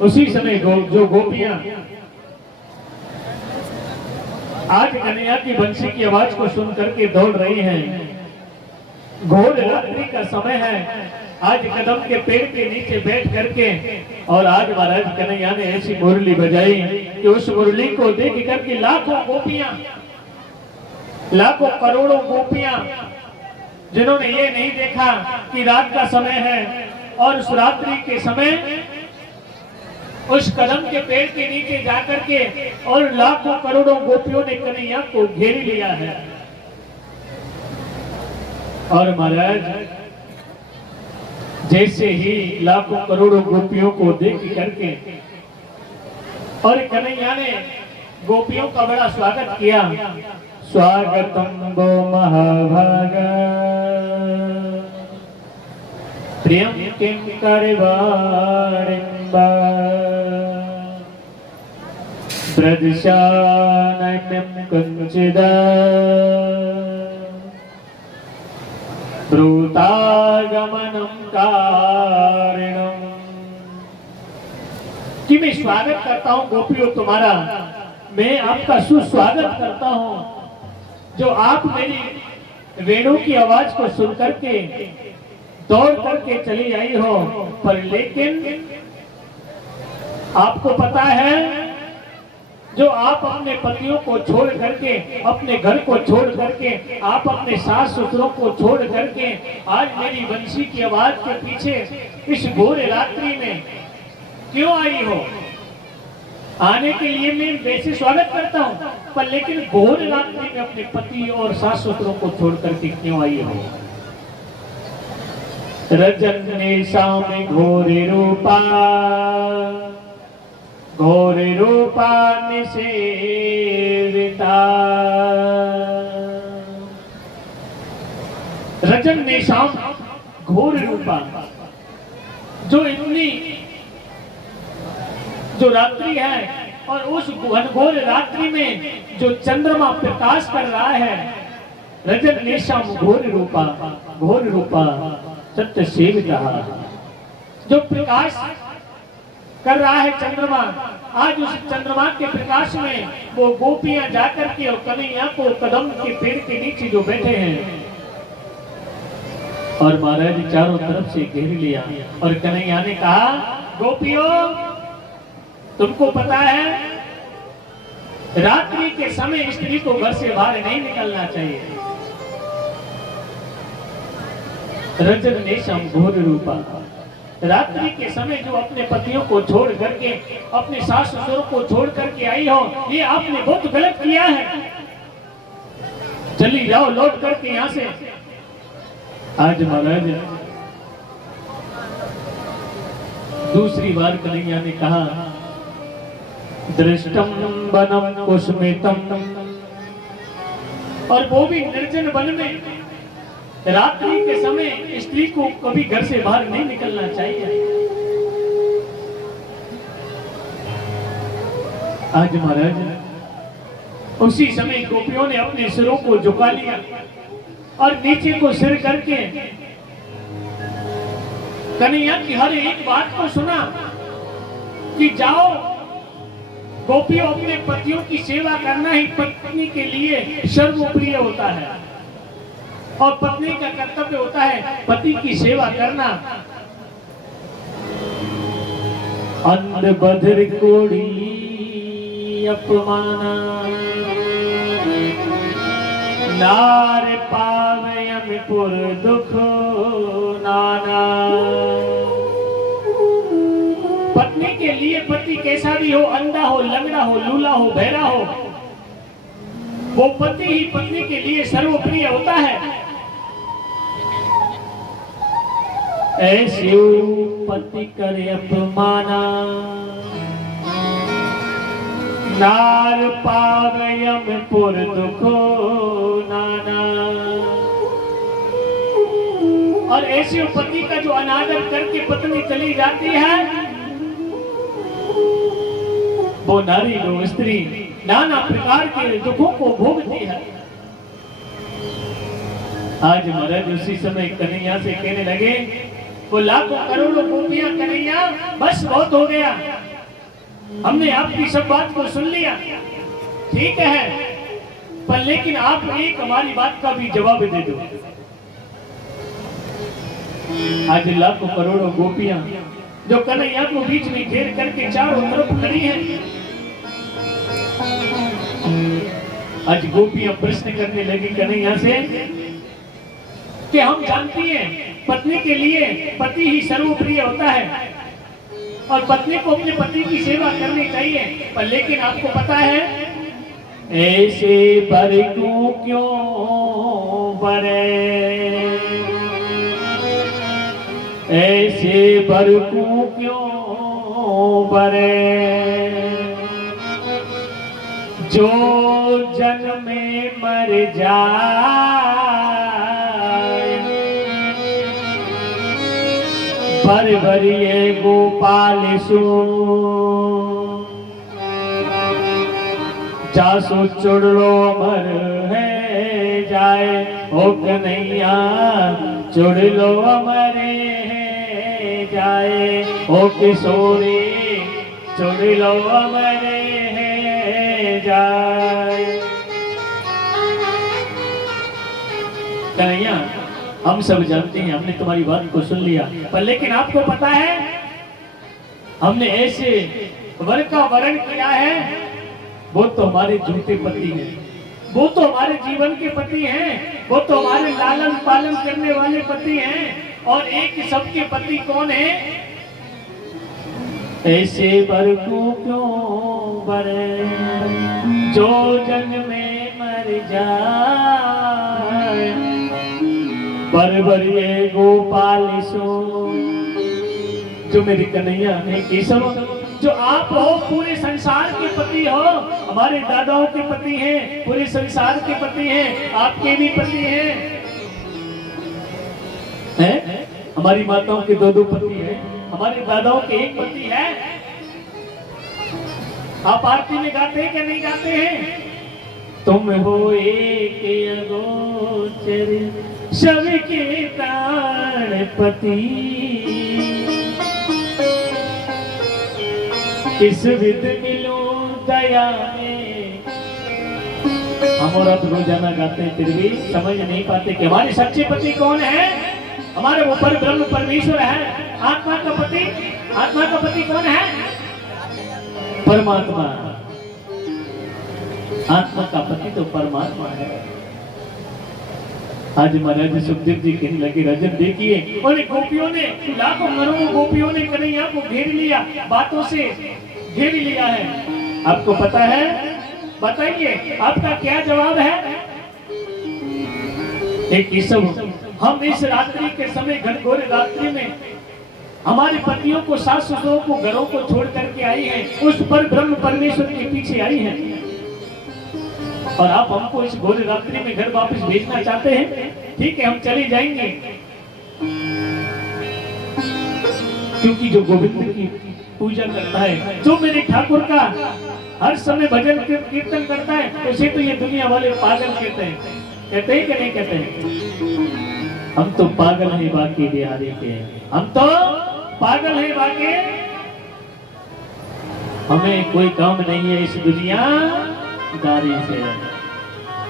उसी समय जो गोपियां आज कन्हैया की बंसी की आवाज को सुन करके दौड़ रही हैं, घोर रात्रि का समय है, आज कदम के पेड़ के नीचे बैठ करके और आज महाराज कन्हैया ने ऐसी मुरली बजाई कि उस मुरली को देख करके लाखों गोपियां, लाखों करोड़ों गोपियां जिन्होंने ये नहीं देखा कि रात का समय है और उस रात्रि के समय उस कदम के पेड़ के नीचे जाकर के और लाखों करोड़ों गोपियों ने कन्हैया को घेर लिया है। और महाराज जैसे ही लाखों करोड़ों गोपियों को देख करके और कन्हैया ने गोपियों का बड़ा स्वागत किया। स्वागतम वो महाभागा प्रियम किम करवाणिम्बा ब्रजशानम्यं कुञ्चिदा ब्रूतागमनं कारणम्। कि मैं स्वागत करता हूँ गोपियों तुम्हारा, मैं आपका सुस्वागत करता हूँ जो आप मेरी वेणु की आवाज को सुन करके दौड़ करके चली आई हो। पर लेकिन आपको पता है जो आप अपने पतियों को छोड़ करके, अपने घर को छोड़ करके, आप अपने सास ससुरों को छोड़ करके आज मेरी बंसी की आवाज के पीछे इस घोर रात्रि में क्यों आई हो। आने के लिए मैं वैसे स्वागत करता हूँ, पर लेकिन घोर रात्रि में अपने पति और सास ससुरों को छोड़ करके क्यों आई हो। रजन्य सामने घोरे रूपा, घोरे रूपा निसेविता। रजन ने शाम घोर रूपा, जो इतनी जो रात्रि है और उस घनघोर रात्रि में जो चंद्रमा प्रकाश कर रहा है, रजन ने शाम घोर रूपा, घोर रूपा सत्य सेविता, जो प्रकाश कर रहा है चंद्रमा, आज उस चंद्रमा के प्रकाश में वो गोपियां जाकर के और कन्हैया को कदम के पेड़ के नीचे जो बैठे हैं और महाराज चारों तरफ से घेर लिया। और कन्हैया ने कहा, गोपियों तुमको पता है रात्रि के समय स्त्री को घर से बाहर नहीं निकलना चाहिए। रजन नेशम घोर रूपा, रात्रि के समय जो अपने पतियों को छोड़ करके, अपने सास ससुरों को छोड़ करके आई हो, ये आपने बहुत गलत किया है। चली जाओ लौट करके यहां से। आज महाराज दूसरी बार कन्हैया ने कहा, दृष्टम वनम कुसुमितम, और वो भी निर्जन वन में रात्रि के समय स्त्री को कभी घर से बाहर नहीं निकलना चाहिए। आज महाराज उसी समय गोपियों ने अपने सिरों को झुका लिया और नीचे को सिर करके कन्हैया की हर एक बात को सुना कि जाओ गोपियों, अपने पतियों की सेवा करना ही पत्नी के लिए सर्वोपरि होता है और पत्नी का कर्तव्य होता है पति की सेवा करना। अंध बधिर कोड़ी अपमाना, नार पावयम पुर दुख नाना। पत्नी के लिए पति कैसा भी हो, अंधा हो, लंगड़ा हो, लूला हो, बहरा हो, वो पति ही पत्नी के लिए सर्वप्रिय होता है। ऐसे पति करे अपमाना, नार पावयम पुर दुखो नाना। और ऐसे पति का जो अनादर करके पत्नी चली जाती है, वो नारी वो स्त्री नाना प्रकार के दुखों को भोगती है। आज महाराज उसी समय कन्हैया से कहने लगे, वो लाखों करोड़ों गोपियां, कन्हैया बस बहुत हो गया, हमने आपकी सब बात को सुन लिया, ठीक है, पर लेकिन आप एक हमारी बात का भी जवाब दे दो। आज लाखों करोड़ों गोपियां जो कन्हैया को बीच में घेर करके चारों तरफ खड़ी हैं, आज गोपियां प्रश्न करने लगी कन्हैया से कि हम जानती हैं पत्नी के लिए पति ही सर्वप्रिय होता है और पत्नी को अपने पति की सेवा करनी चाहिए, पर लेकिन आपको पता है ऐसे बर क्यों बरे, ऐसे बर क्यों बरे, जो जन्म में मर जाए बर भरिए गोपाल सो, जासो चुड़ लो अमर है जाए, ओ कन्हैया चुड़ लो अमर है जाए, ओ किशोरी चुड़ लो अमर है जाए। कन्हैया हम सब जानते हैं, हमने तुम्हारी बात को सुन लिया, पर लेकिन आपको पता है हमने ऐसे वर का वरण किया है, वो तो हमारे झूठे पति हैं, वो तो हमारे जीवन के पति हैं, वो तो हमारे लालन पालन करने वाले पति हैं, और एक सबके पति कौन है? ऐसे वर को क्यों बरे, जो जन्म में मर जाए बर भरिए गोपाल सो। जो मेरी कन्हैया है केशव, जो आप हो पूरे संसार के पति हो, हमारे दादाओं के पति हैं, पूरे संसार के पति हैं, आपके भी पति हैं, हमारी माताओं के दो पति हैं, हमारे दादाओं के एक पति है। आप आरती में गाते हैं क्या नहीं गाते हैं? तुम हो एक अगोचर सबके प्राण पति, किस विध मिलो दया में। हम और आप रोजाना गाते हैं, फिर भी समझ नहीं पाते कि हमारे सच्चे पति कौन है। हमारे ऊपर ब्रह्म परमेश्वर है, आत्मा का पति, आत्मा का पति कौन है? परमात्मा। आत्मा का पति तो परमात्मा है। आज महाराज सुखदेव जी कहने लगे, रजत देखिए, और गोपियों ने, लाखों करोड़ों गोपियों ने कन्हैया को घेर लिया, बातों से घेर लिया है। आपको पता है? बताइए आपका क्या जवाब है? एक सब हम इस रात्रि के समय, घनघोर रात्रि में हमारे पतियों को, सास ससुरों को, घरों को छोड़ करके आई हैं, उस पर ब्रह्म परमेश्वर के पीछे आई हैं, और आप हमको इस घोर रात्रि में घर वापस भेजना चाहते हैं। ठीक है, हम चले जाएंगे, क्योंकि जो गोविंद की पूजा करता है, जो मेरे ठाकुर का हर समय भजन कीर्तन करता है, उसे तो ये दुनिया वाले पागल कहते हैं। कहते हैं कि नहीं कहते हैं? हम तो पागल हैं बाकी बिहारी के, हम तो पागल हैं बाकी, हमें कोई काम नहीं है इस दुनिया दारी से,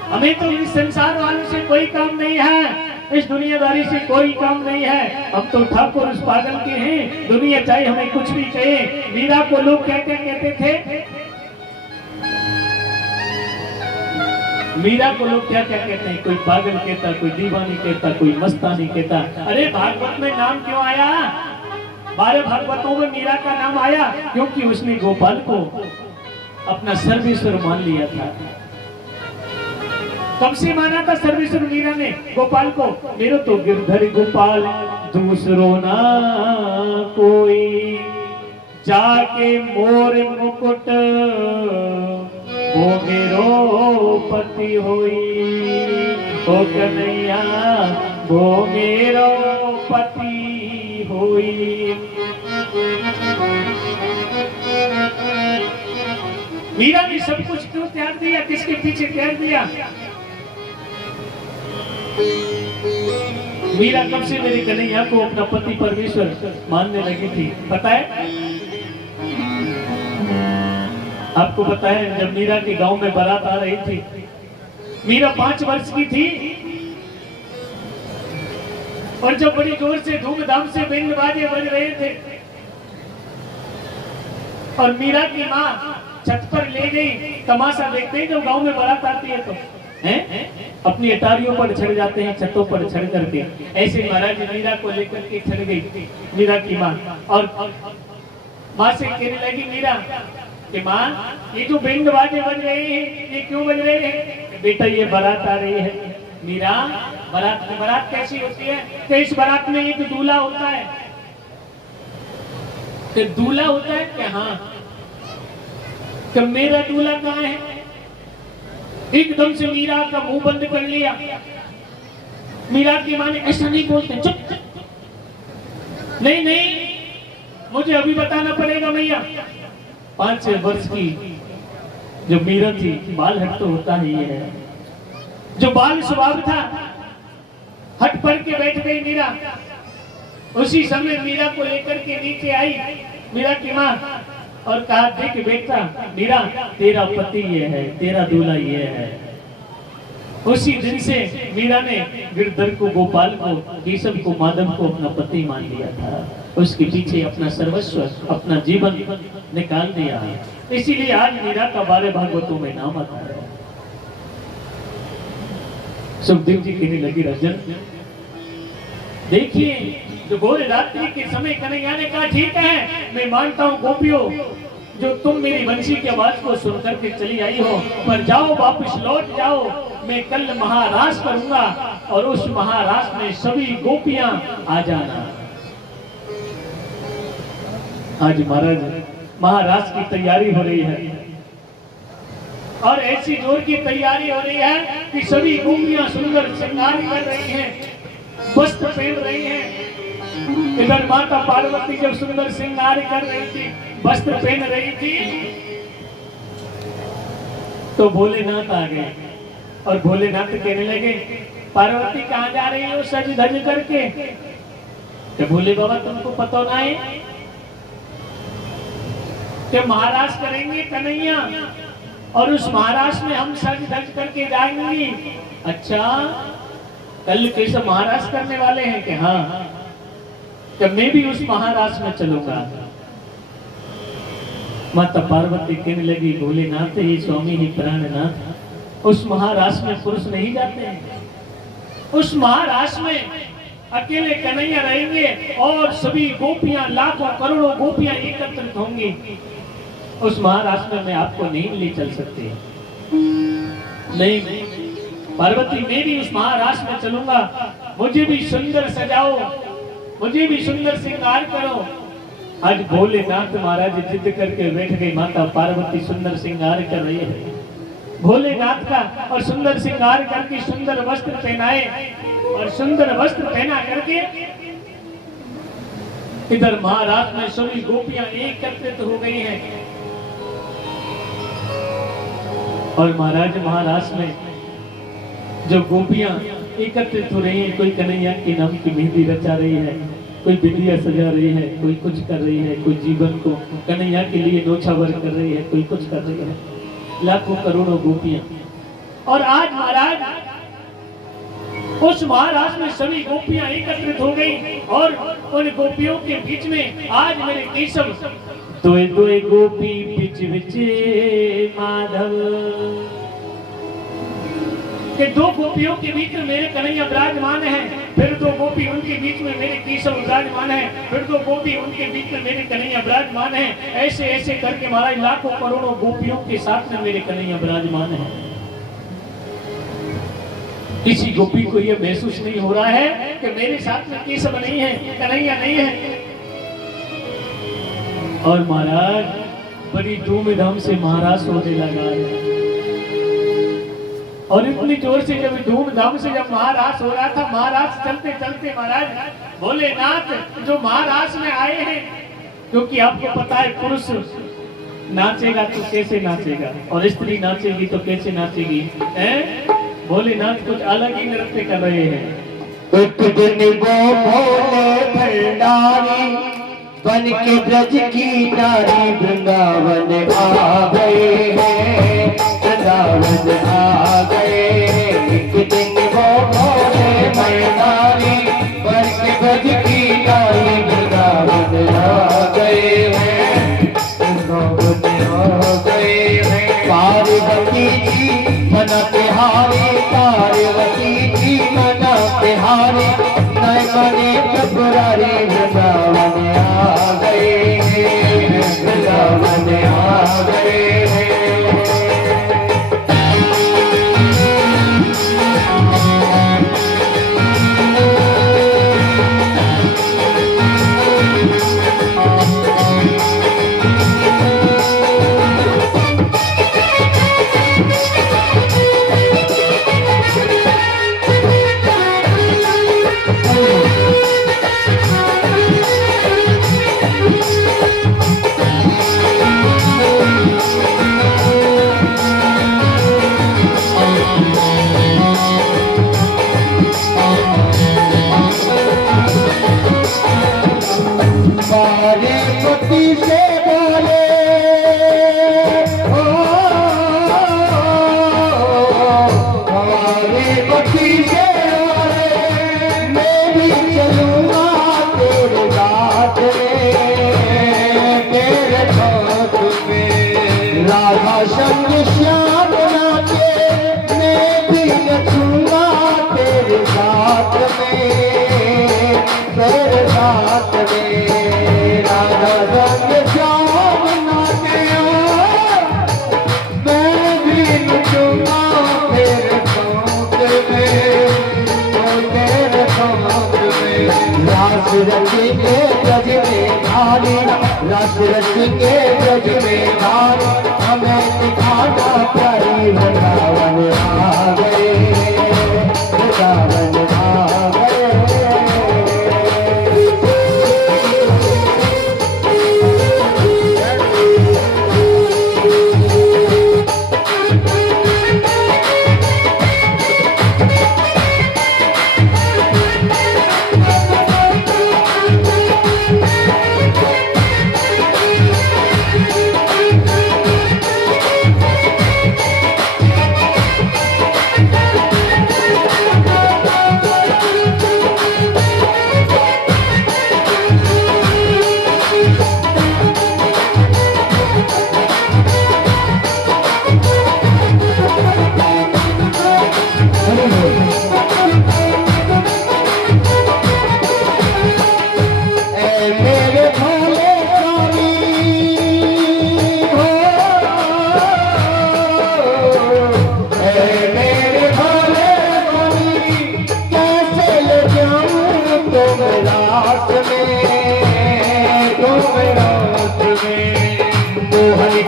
हमें तो इस संसार वालों से कोई काम नहीं है, इस दुनियादारी से कोई काम नहीं है। हम तो ठाकुर उस पागल के हैं, दुनिया चाहे हमें कुछ भी कहे। मीरा को लोग क्या क्या कहते थे? मीरा को लोग क्या क्या कहते हैं? कोई पागल कहता, कोई दीवानी कहता, कोई मस्तानी कहता। अरे भागवत में नाम क्यों आया? 12 भागवतों में मीरा का नाम आया, क्योंकि उसने गोपाल को अपना सर्वेश्वर मान लिया था। कब से माना था सर्वेश्वर मीरा ने गोपाल को? मेरो तो गिरधर गोपाल दूसरो ना कोई, जाके मोर मुकुट वो मेरो पति होई, ओ कन्हैया वो मेरो पति होई। मीरा ने सब कुछ क्यों त्याग दिया? किसके पीछे त्याग दिया? मीरा कब से मेरी कन्हैया को अपना पति परमेश्वर मानने लगी थी, पता है? आपको पता है जब मीरा के गांव में बारात आ रही थी, मीरा 5 वर्ष की थी और जब बड़ी जोर से धूमधाम से बैंड बाजे बज रहे थे और मीरा की माँ छत पर ले गई तमाशा देखते हैं जब गांव में बारात आती है तो हैं अपनी अटारियों पर चढ़ जाते हैं, छतों पर चढ़ करके। ऐसे महाराज मीरा को लेकर के चढ़ गई मीरा की माँ और माँ से कहने लगी मीरा कि माँ ये जो बैंड बाजे बज रहे हैं ये क्यों बज रहे हैं? बेटा ये बारात आ रही है। मीरा बारात कैसी होती है? तो इस बारात में एक दूल्हा होता है। तो दूल्हा होता है कि हाँ, तो मेरा दूल्हा कहाँ है? एकदम से मीरा का मुंह बंद कर लिया। मीरा की माँ ने ऐसा नहीं बोलते, चुप। नहीं नहीं मुझे अभी बताना पड़ेगा भैया। 5 वर्ष की जो मीरा थी, बाल हट तो होता ही है, जो बाल स्वभाव था हट पड़ के बैठ गई मीरा। उसी समय मीरा को लेकर के नीचे आई मीरा की माँ और कहा देख बेटा मीरा तेरा पति ये है, तेरा दूल्हा ये है। उसी दिन से मीरा ने गिरधर को, गोपाल को, केशव को, माधव को अपना पति मान लिया था। उसके पीछे अपना सर्वस्व, अपना जीवन निकाल दिया। इसीलिए आज मीरा का 12 भागवतों में नाम आता है। सुखदेव जी कहने लगी रजन देखिए जो घोर रात्रि के समय कन्हैया ने कहा ठीक है मैं मानता हूँ गोपियों जो तुम मेरी बंसी की आवाज को सुनकर के चली आई हो, पर जाओ वापस लौट जाओ। मैं कल महारास करूंगा और उस महारास में सभी गोपियां आ जाना। आज महाराज महारास की तैयारी हो रही है और ऐसी जोर की तैयारी हो रही है कि सभी गोपियां सुंदर श्रृंगार कर रही हैं, वस्त्र पहन रही हैं। इधर माता पार्वती जब सुंदर श्रृंगार कर रही थी, वस्त्र पहन रही थी, तो भोलेनाथ आ गए और भोलेनाथ कहने लगे पार्वती कहाँ जा रही हो सज धज करके? तो भोले बाबा तुमको पता ना है कि महाराज करेंगे कन्हैया और उस महाराज में हम सज धज करके जाएंगे। अच्छा कल कैसे महाराज करने वाले हैं कि हाँ, जब मैं भी उस महाराज में चलूंगा। माता पार्वती कहने लगी भोलेनाथ ये स्वामी ही प्राणनाथ, उस महाराज में पुरुष नहीं जाते हैं। उस महाराज में अकेले कन्हैया रहेंगे और सभी गोपियां, लाखों करोड़ों गोपियां एकत्रित होंगी। उस महाराज में मैं आपको नहीं ले चल सकती। नहीं पार्वती मैं भी उस महाराज में चलूंगा, मुझे भी सुंदर सजाओ, मुझे भी सुंदर श्रृंगार करो। आज भोलेनाथ महाराज जिद करके बैठ गई। माता पार्वती सुंदर श्रृंगार कर रही है भोलेनाथ का और सुंदर श्रृंगार करके सुंदर वस्त्र पहनाए और सुंदर वस्त्र पहना करके इधर महाराज में सभी गोपियां एकत्रित हो गई हैं और महाराज में जो गोपियां एकत्रित हो रही हैं, कोई कन्हैया के नाम की मेहंदी रचा रही है, कोई बिंदिया सजा रही है, कोई कुछ कर रही है, कोई जीवन को कन्हैया के लिए नौछावर कर रही है, कोई कुछ कर रही है। लाखों करोड़ों गोपियां। और आज महाराज उस महाराज में सभी गोपियां एकत्रित हो गई और उन गोपियों के बीच में आज मेरे केशव दोए दोए गोपी बिच बिच माधव के 2 गोपियों के बीच में मेरे कन्हैया विराजमान है, फिर 2 गोपी उनके बीच में मेरे केशव विराजमान है, फिर 2 गोपी उनके बीच में मेरे कन्हैया विराजमान है। ऐसे ऐसे करके महाराज लाखों करोड़ों गोपियों के साथ में मेरे कन्हैया विराजमान है। किसी गोपी को यह महसूस नहीं हो रहा है कि मेरे साथ में केशव नहीं है, कन्हैया नहीं है। और महाराज बड़ी धूमधाम से महाराज होने लगा है और इतनी जोर से जब धूमधाम से जब महाराज हो रहा था, महाराज चलते चलते महाराज भोलेनाथ जो महाराज में आए हैं, क्योंकि आपको पता है पुरुष नाचेगा तो कैसे नाचेगा और स्त्री नाचेगी तो कैसे नाचेगी, भोलेनाथ कुछ अलग ही नृत्य कर रहे हैं। एक दिन वो भोले भंडारी बन के ब्रज की नारी वृंदावन आ गए हैं, वृंदावन आ गए हैं। एक दिन वो भोले मैदानी बन के ब्रज की नारी वृंदावन आ गए हैं, वृंदावन आ गए हैं। पार्वती जी मना तिहारी, पार्वती जी मना तिहारी, नए मने त्रिपुरारी वृंदावन आ गए हैं, वृंदावन आ गए हैं। पार्वती से बोले पार्वती से बोले मैं भी चलूंगा तेरे साथ में, तेरे साथ में। राधा संग श्याम नाचे मैं भी नचूंगा तेरे साथ में, तेरे साथ में। राधा संग श्याम नाचे मैं भी नचूंगा तेरे साथ में, तेरे साथ में। रास रचेंगे ब्रज में धारी, रास रचेंगे ब्रज में धारी, हमें दिखाना प्यारी वृंदावन आ गए, वृंदावन आ गए।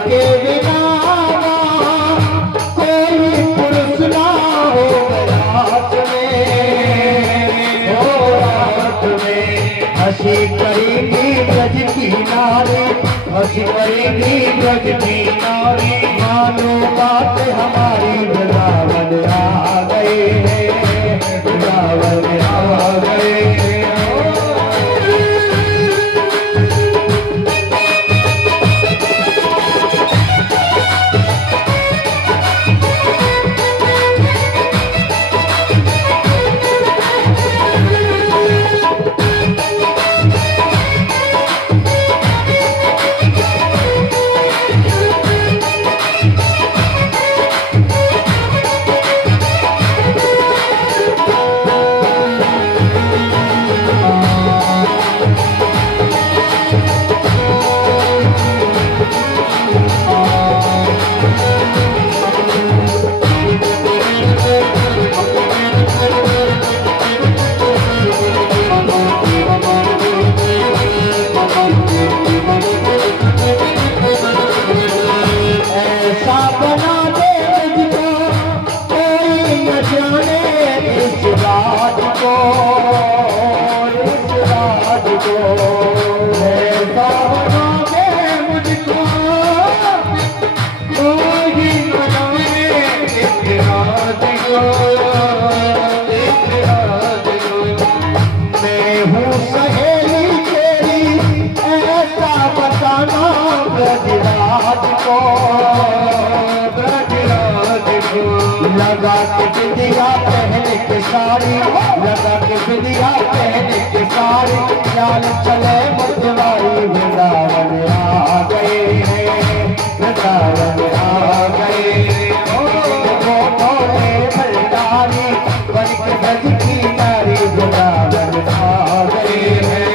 के बिना कोई पुरुष ना हो रात में, हो रात में। हंसी करेंगी ब्रज की नारी, हंसी करेंगी ब्रज की नारी, मानो बात हमारी वृंदावन आ गए हैं, वृंदावन आ गए हैं। माना ब्रजराज को, ब्रजराज को। लगा के बिंदिया पहन के साड़ी, लगा के बिंदिया पहन के साड़ी, चाल चले मुतवारी वृंदावन आ गए हैं, वृंदावन आ गए। वो भोले भंडारी बन के ब्रज की नारी, वृंदावन आ गए हैं,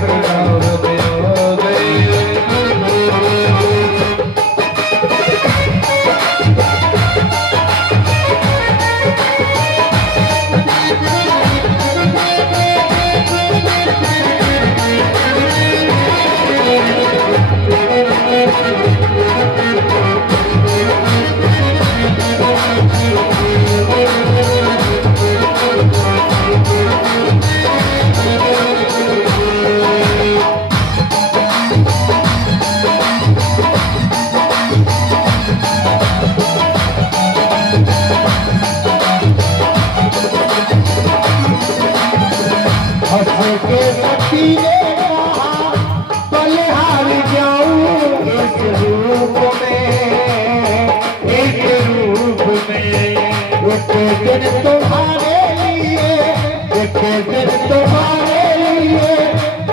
वृंदावन आ गए। के सखी ने कहा बलिहार जाऊं इस रूप में, इस रूप में। एक दिन तुम्हारे लिए, एक दिन तुम्हारे लिए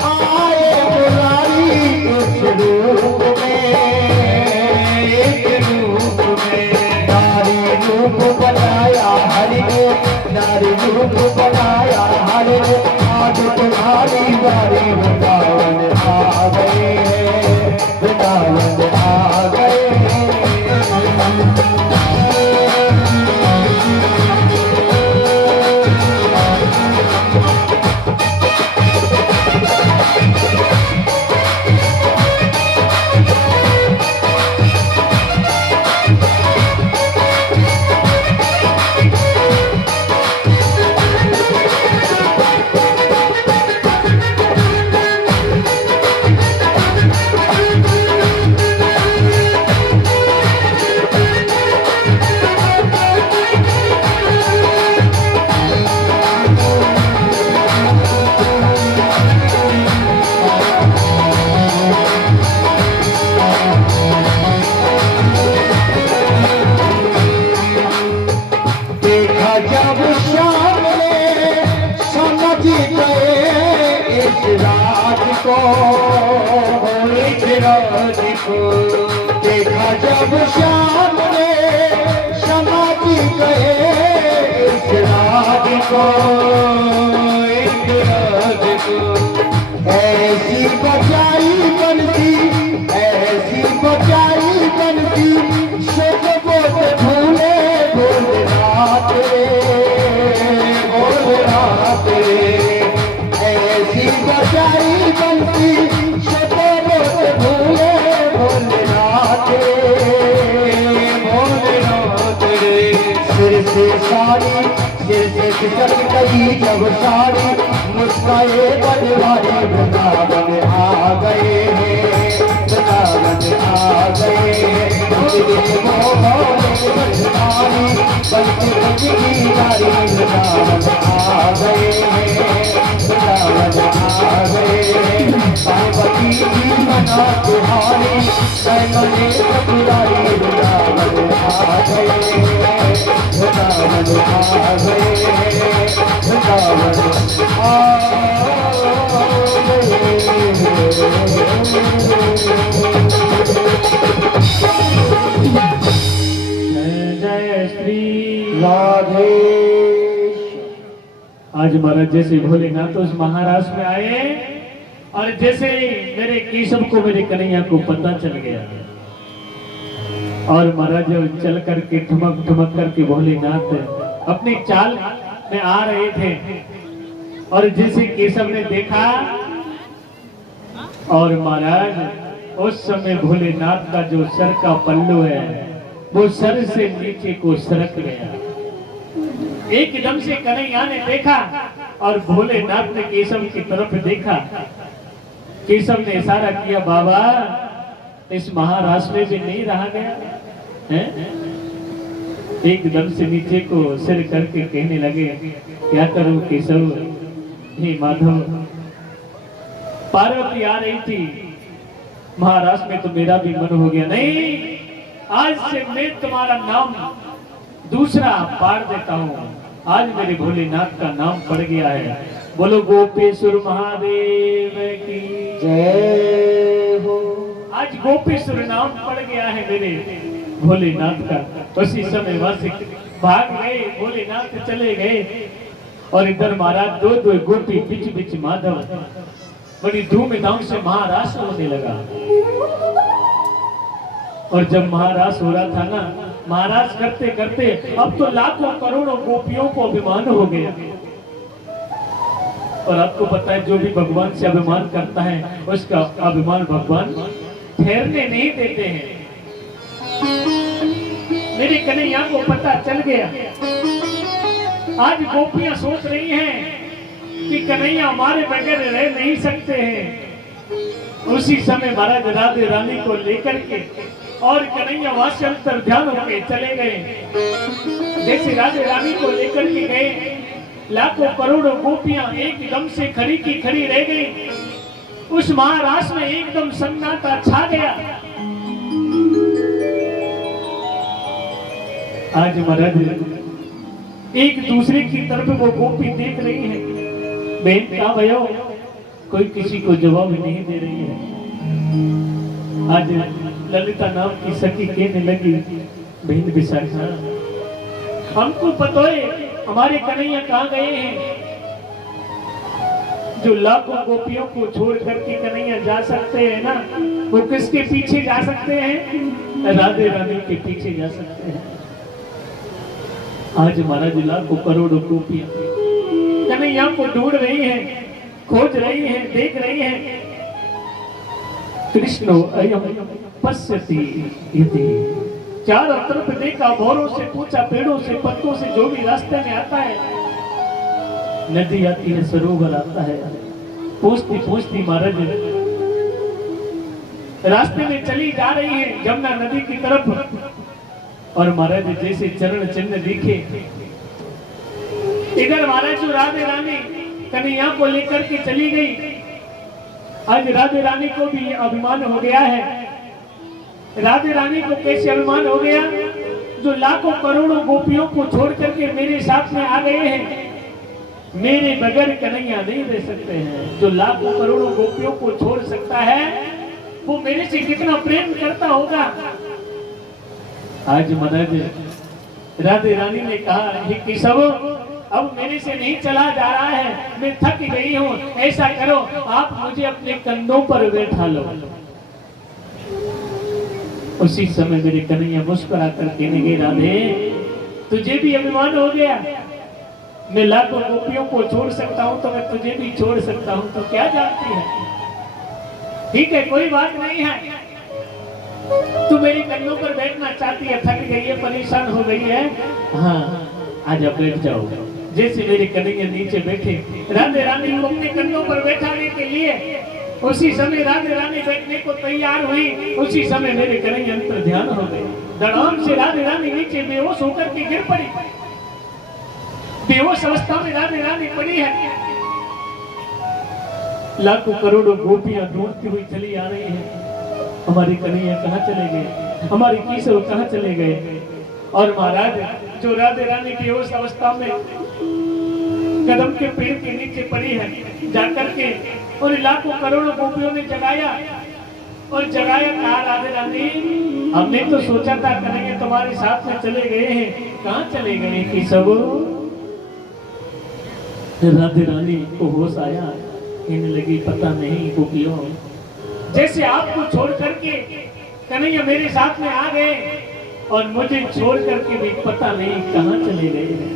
आए मुरारी इस रूप में, इस रूप में। नारी रूप बनाया हरि ने, नारी रूप बनाया हरि ने, आज तुम्हारी बारी वृंदावन आ गए हैं, वृंदावन आ गए हैं। जब श्याम ने समझ गए इस राज को, इस राज को। देखा जब श्याम ने समझ गए इस राज को, इस राज को। ऐसी बचाई बनती, ऐसी बचाई बनती, सब बोत भूले भोलेनाथ ऐसी बचाई बनती, शतों भूले भोलेनाथ, भोलेनाथ। सिर से साड़ी, सिर से खिसक गई जब साड़ी, मुस्काए बनवारी वृंदावन आ गए हैं, वृंदावन आ गए हैं। बनती ब्रज की नारी वृंदावन आ गए हैं, वृंदावन आ गए हैं। पार्वती की मना तुम्हारी, मैंने सपुरारी वृंदावन आ गए हैं, वृंदावन आ गए हैं, वृंदावन आ जय श्री राधे। आज महाराज जैसे भोलेनाथ उस महाराष्ट्र में आए और जैसे मेरे केशव को, मेरे कन्हैया को पता चल गया और महाराज चल करके ठुमक ठुमक करके भोलेनाथ अपनी चाल में आ रहे थे और जैसे केशव ने देखा और महाराज उस समय भोलेनाथ का जो सर का पल्लू है वो सर से नीचे को सरक गया। एकदम से कन्हैया ने देखा और भोलेनाथ ने केशव की तरफ देखा। केशव ने इशारा किया, बाबा इस महाराष्ट्र में भी नहीं रहा गया है? एकदम से नीचे को सिर करके कहने लगे, क्या करूं केशव, हे माधव। पार्वती आ रही थी महाराज में तो मेरा भी मन हो गया। नहीं, आज से मैं तुम्हारा नाम दूसरा पाड़ देता हूँ। आज मेरे भोलेनाथ का नाम पड़ गया है। बोलो गोपेश्वर महादेव की जय हो। आज गोपेश्वर नाम पड़ गया है मेरे भोलेनाथ का। उसी समय वासिक भाग गए, भोलेनाथ चले गए और इधर महाराज दो दो गोपी बीच बीच माधव बड़ी धूमधाम से महारास होने लगा। और जब महारास हो रहा था ना, महाराज करते करते अब तो लाखों करोड़ों गोपियों को अभिमान हो गया। और आपको पता है जो भी भगवान से अभिमान करता है उसका अभिमान भगवान ठहरने नहीं देते हैं। मेरी कन्हैया को पता चल गया। आज गोपियां सोच रही हैं कि कन्हैया हमारे बगैर रह नहीं सकते हैं। उसी समय महाराज राधे रानी को लेकर के और कन्हैया वास्यंतर ध्यान होके चले गए। जैसे राधे रानी को लेकर के गए, लाखों करोड़ों गोपियां एकदम से खड़ी की खड़ी रह गई। उस महाराज में एकदम सन्नाटा छा गया। आज महाराज एक दूसरे की तरफ वो गोपी देख रही है। बहन क्या भयो, कोई किसी को जवाब नहीं दे रही है। आज ललिता नाम की सखी कहने लगी, बहन विशाखा, हमको पता है हमारे कन्हैया कहाँ गए हैं। जो लाखों गोपियों को छोड़ करके कन्हैया जा सकते हैं ना, वो किसके पीछे जा सकते हैं? राधे रानी के पीछे जा सकते हैं। आज महाराज लाखों करोड़ों गोपियां कन्हैया को ढूंढ रही हैं, खोज रही हैं, देख रही हैं। कृष्णो अयम पश्यति इति। चारों तरफ देखा, भौरों से पूछा, पेड़ों से, पत्तों से, जो भी रास्ते में आता है, नदी आती है, सरोवर आता है, पूछती पूछती महाराज रास्ते में चली जा रही है जमुना नदी की तरफ। और महाराज जैसे चरण चिन्ह दिखे, इधर महाराज जो राधे रानी कन्हैया को लेकर के चली गई। आज राधे रानी को भी अभिमान हो गया है। राधे रानी को कैसे अभिमान हो गया? जो लाखों करोड़ों गोपियों को छोड़ करके मेरे साथ में आ गए हैं, मेरे बगैर कन्हैया नहीं रह सकते हैं। जो लाखों करोड़ों गोपियों को छोड़ सकता है वो मेरे से कितना प्रेम करता होगा। आज महाराज राधे रानी ने कहा, हे केशव, अब मेरे से नहीं चला जा रहा है, मैं थक गई हूँ। ऐसा करो, आप मुझे अपने कंधों पर बैठा लो। उसी समय मेरे कन्हैया मुस्कुरा कर कहने लगे, राधे तुझे भी अभिमान हो गया? मैं लाखों गोपियों को छोड़ सकता हूँ तो मैं तुझे भी छोड़ सकता हूँ, तो क्या जानती है? ठीक है, कोई बात नहीं है। तू मेरी कंधों पर बैठना चाहती है, थक गई है, परेशान हो गई है, हाँ आजा बैठ जाओ। जैसे मेरे कन्हैया नीचे बैठे, राधे रानी को अपने कंधों पर बैठाने के लिए उसी समय राधे रानी बैठने को तैयार हुई। उसी समय मेरे कन्हैया अंतर ध्यान हो गए। धड़ाम से राधे रानी नीचे बेहोश होकर के गिर पड़ी। बेहोश अवस्था में राधे रानी पड़ी है। लाखों करोड़ों गोपियां ढूंढती हुई चली आ रही है। हमारी कन्हैया कहाँ चले गए? हमारी केशव कहाँ चले गए? और महाराज जो राधे रानी बेहोश अवस्था में कदम के पेड़ के नीचे पड़ी है, जाकर के और लाखों करोड़ों गोपियों ने जगाया। और जगाया, कहा, राधे रानी हमने तो सोचा था कन्हैया तुम्हारे साथ में चले गए हैं, कहाँ चले गए केशव? राधे रानी को होश आया, कहने लगी, पता नहीं गोपियों, जैसे आपको छोड़ करके कन्हैया मेरे साथ में आ गए और मुझे छोड़ करके भी पता नहीं कहाँ चले गए हैं।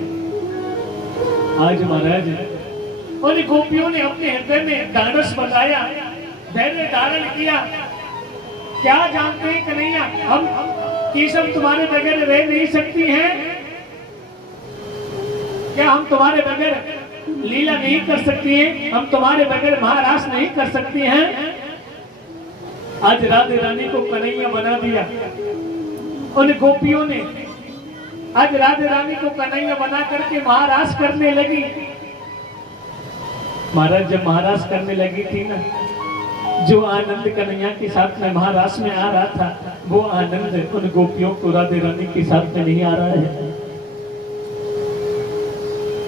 आज महाराज और गोपियों ने अपने हृदय में ढाढ़स बताया, धैर्य धारण किया। क्या जानते हैं कन्हैया, हम केशव तुम्हारे बगैर रह नहीं सकती हैं? क्या हम तुम्हारे बगैर लीला नहीं कर सकती हैं? हम तुम्हारे बगैर महारास नहीं कर सकती हैं? आज राधे रानी को कन्हैया बना दिया उन गोपियों ने। आज राधे रानी को कन्हैया बना करके महारास करने लगी। महाराज जब महाराज करने लगी थी ना, जो आनंद कन्हैया के साथ में महारास में आ रहा था, वो आनंद उन गोपियों को राधे रानी के साथ में नहीं आ रहा है।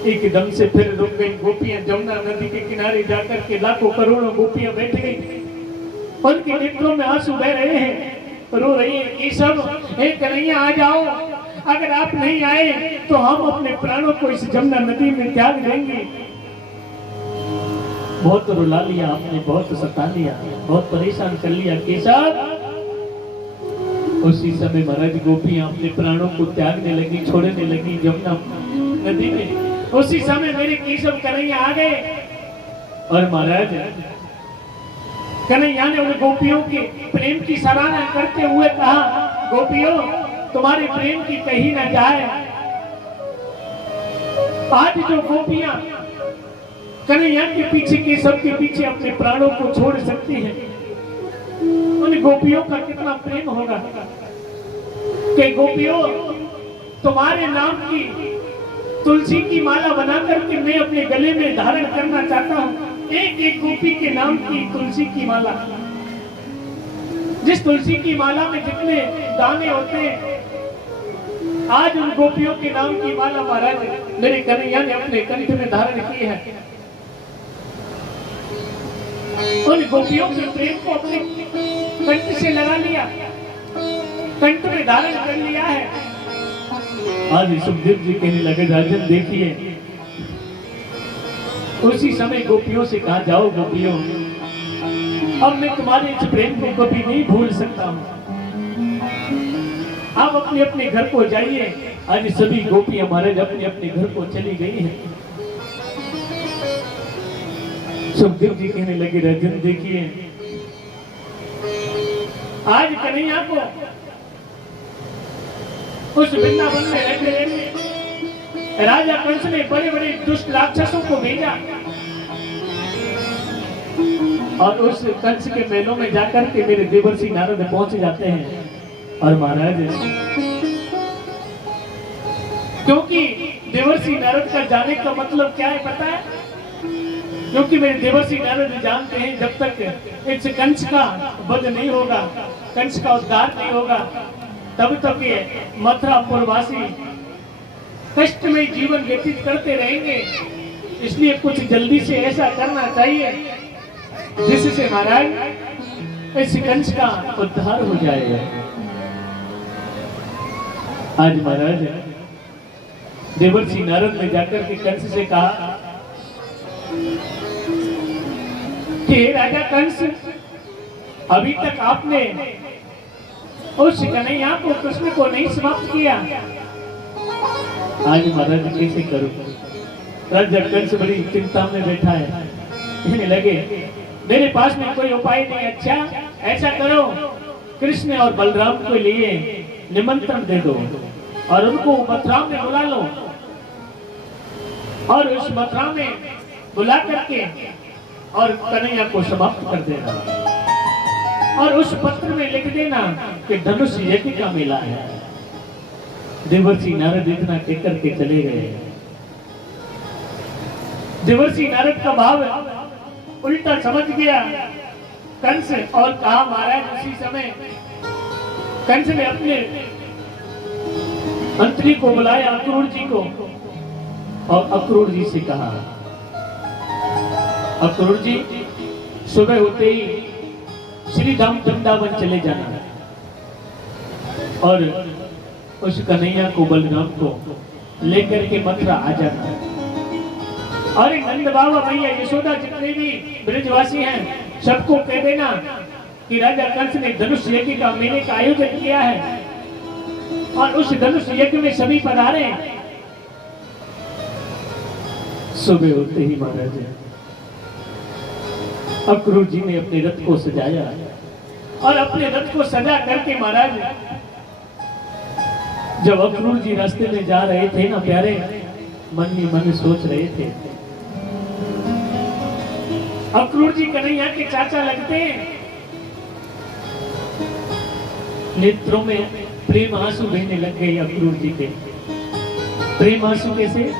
एकदम से फिर रुक गई गोपियां। जमुना नदी के किनारे जाकर के लाखों करोड़ों गोपियां बैठ गई। उनके नेत्रों में आंसू बह रहे हैं, रो रही है कि सब, हे कन्हैया आ जाओ, अगर आप नहीं आए तो हम अपने प्राणों को इस जमुना नदी में त्याग देंगे। बहुत रुला लिया आपने, बहुत सता लिया, बहुत परेशान कर लिया केशव। उसी समय महाराज गोपियां अपने प्राणों को त्यागने लगी, छोड़ने लगी जमुना नदी में। उसी समय मेरे केशव कन्हैया आ गए और महाराज कन्हैया ने उन गोपियों के प्रेम की सराहना करते हुए कहा, गोपियों तुम्हारे प्रेम की कही न जाए। आज जो गोपियां कन्हैया के पीछे, केशव के पीछे अपने प्राणों को छोड़ सकती हैं, उन गोपियों का कितना प्रेम होगा कि गोपियों तुम्हारे नाम की तुलसी की माला बनाकर के मैं अपने गले में धारण करना चाहता हूं। एक एक गोपी के नाम की तुलसी की माला, जिस तुलसी की माला में जितने दाने होते हैं, आज उन गोपियों के नाम की माला महाराज मेरे कन्हैया ने अपने कंठ में धारण की है। उन गोपियों के प्रेम को अपने कंठ से लगा लिया, कंठ में धारण कर लिया है। आज सुखदेव जी कहने लगे, राजन देखिए, उसी समय गोपियों से कहा, जाओ गोपियों, अब मैं तुम्हारे इस प्रेम को कभी नहीं भूल सकता हूं। आप अपने अपने घर को जाइए। आज सभी गोपियां महाराज अपने अपने घर को चली गई हैं। सुखदेव जी कहने लगे, राजन देखिए, आज कन्हैया को उस वृंदावन में रहते राजा कंस ने बड़े बड़े दुष्ट राक्षसों को भेजा और उस कंस के मेलों में जाकर के मेरे देवर्षि नारद पहुंच जाते हैं। और महाराज, क्योंकि देवर्षि नारद का जाने का मतलब क्या है पता है? क्योंकि मेरे देवर्षि नारद जानते हैं जब तक इस कंस का वध नहीं होगा, कंस का उद्धार नहीं होगा, तब तक ये मथुरा पुरवासी कष्ट में जीवन व्यतीत करते रहेंगे। इसलिए कुछ जल्दी से ऐसा करना चाहिए जिससे महाराज इस कंस का उद्धार हो जाएगा। आज महाराज देवर्षि नारद ने जाकर के कंस से कहा कि राजा कंस, अभी तक आपने उस कन्हैया को, कृष्ण को नहीं समाप्त किया। आज महाराज कैसे करूं? राजा कंस बड़ी चिंता में बैठा है, कहने लगे, मेरे पास में कोई उपाय नहीं। अच्छा ऐसा करो, कृष्ण और बलराम को लिए निमंत्रण दे दो और उनको मथुरा में बुला लो, और उस मथुरा में बुला करके और कन्हैया को समाप्त कर देना, और उस पत्र में लिख देना कि धनुष यज्ञ का मेला है। देवर्षि नारद इतना कहकर के चले गए। देवर्षि नारद का भाव उल्टा समझ गया कंस और कहा, महाराज उसी समय कंस ने अपने मंत्री को बुलाया, अक्रूर जी को, और अक्रूर जी से कहा, अक्रूर जी सुबह होते ही श्री धाम वृंदावन चले जाना और उस कन्हैया को, बलराम को लेकर के मथुरा आ जाना। और नंद बाबा, भैया, यशोदा, जितने भी ब्रजवासी हैं, सबको कह देना कि राजा कंस ने धनुष यज्ञ का मेले का आयोजन किया है और उस धनुष यज्ञ में सभी पधारे। सुबह होते ही महाराज अक्रूर जी ने अपने रथ को सजाया और अपने रथ को सजा करके महाराज जब अक्रूर जी रास्ते में जा रहे थे ना प्यारे, मन ही मन सोच रहे थे, अक्रूर जी कन्हैया के चाचा लगते हैं। नेत्रों में प्रेम आंसू बहने लग गए अक्रूर जी के। प्रेम आंसू कैसे?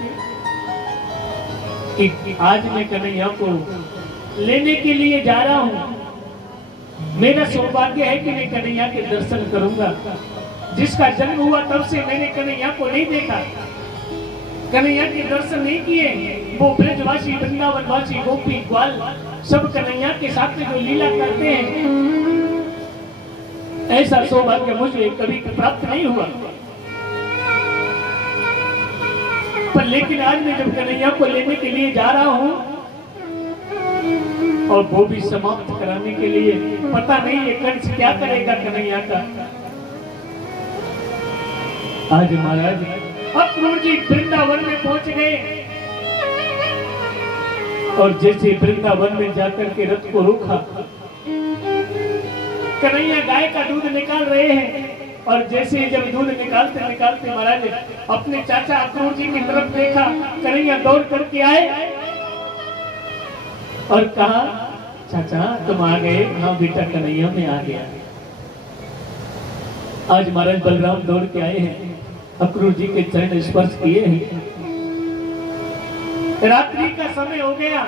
कि आज मैं कन्हैया को लेने के लिए जा रहा हूं मेरा सौभाग्य है कि मैं कन्हैया के दर्शन करूंगा। जिसका जन्म हुआ तब से मैंने कन्हैया को नहीं देखा, कन्हैया के दर्शन नहीं किए। वो ब्रजवासी, वृंदावनवासी, गोपी ग्वाल सब कन्हैया के साथ में जो लीला करते हैं, ऐसा सौभाग्य मुझे कभी प्राप्त नहीं हुआ। पर लेकिन आज मैं जब कन्हैया को लेने के लिए जा रहा हूं, और वो भी समाप्त कराने के लिए, पता नहीं ये कंस क्या करेगा कन्हैया का। आज महाराज अक्रूर जी वृंदावन में पहुंच गए, और जैसे वृंदावन में जाकर के रथ को रोका, कन्हैया गाय का दूध निकाल रहे हैं। और जैसे जब दूध निकालते निकालते महाराज अपने चाचा अक्रूर जी की तरफ देखा, कन्हैया दौड़ करके आए और कहा, चाचा तुम आ गए? हाँ बेटा कन्हैया में आ गया। आज महाराज बलराम दौड़ के आए हैं, अक्रूर जी के चरण स्पर्श किए हैं। रात्रि का समय हो गया,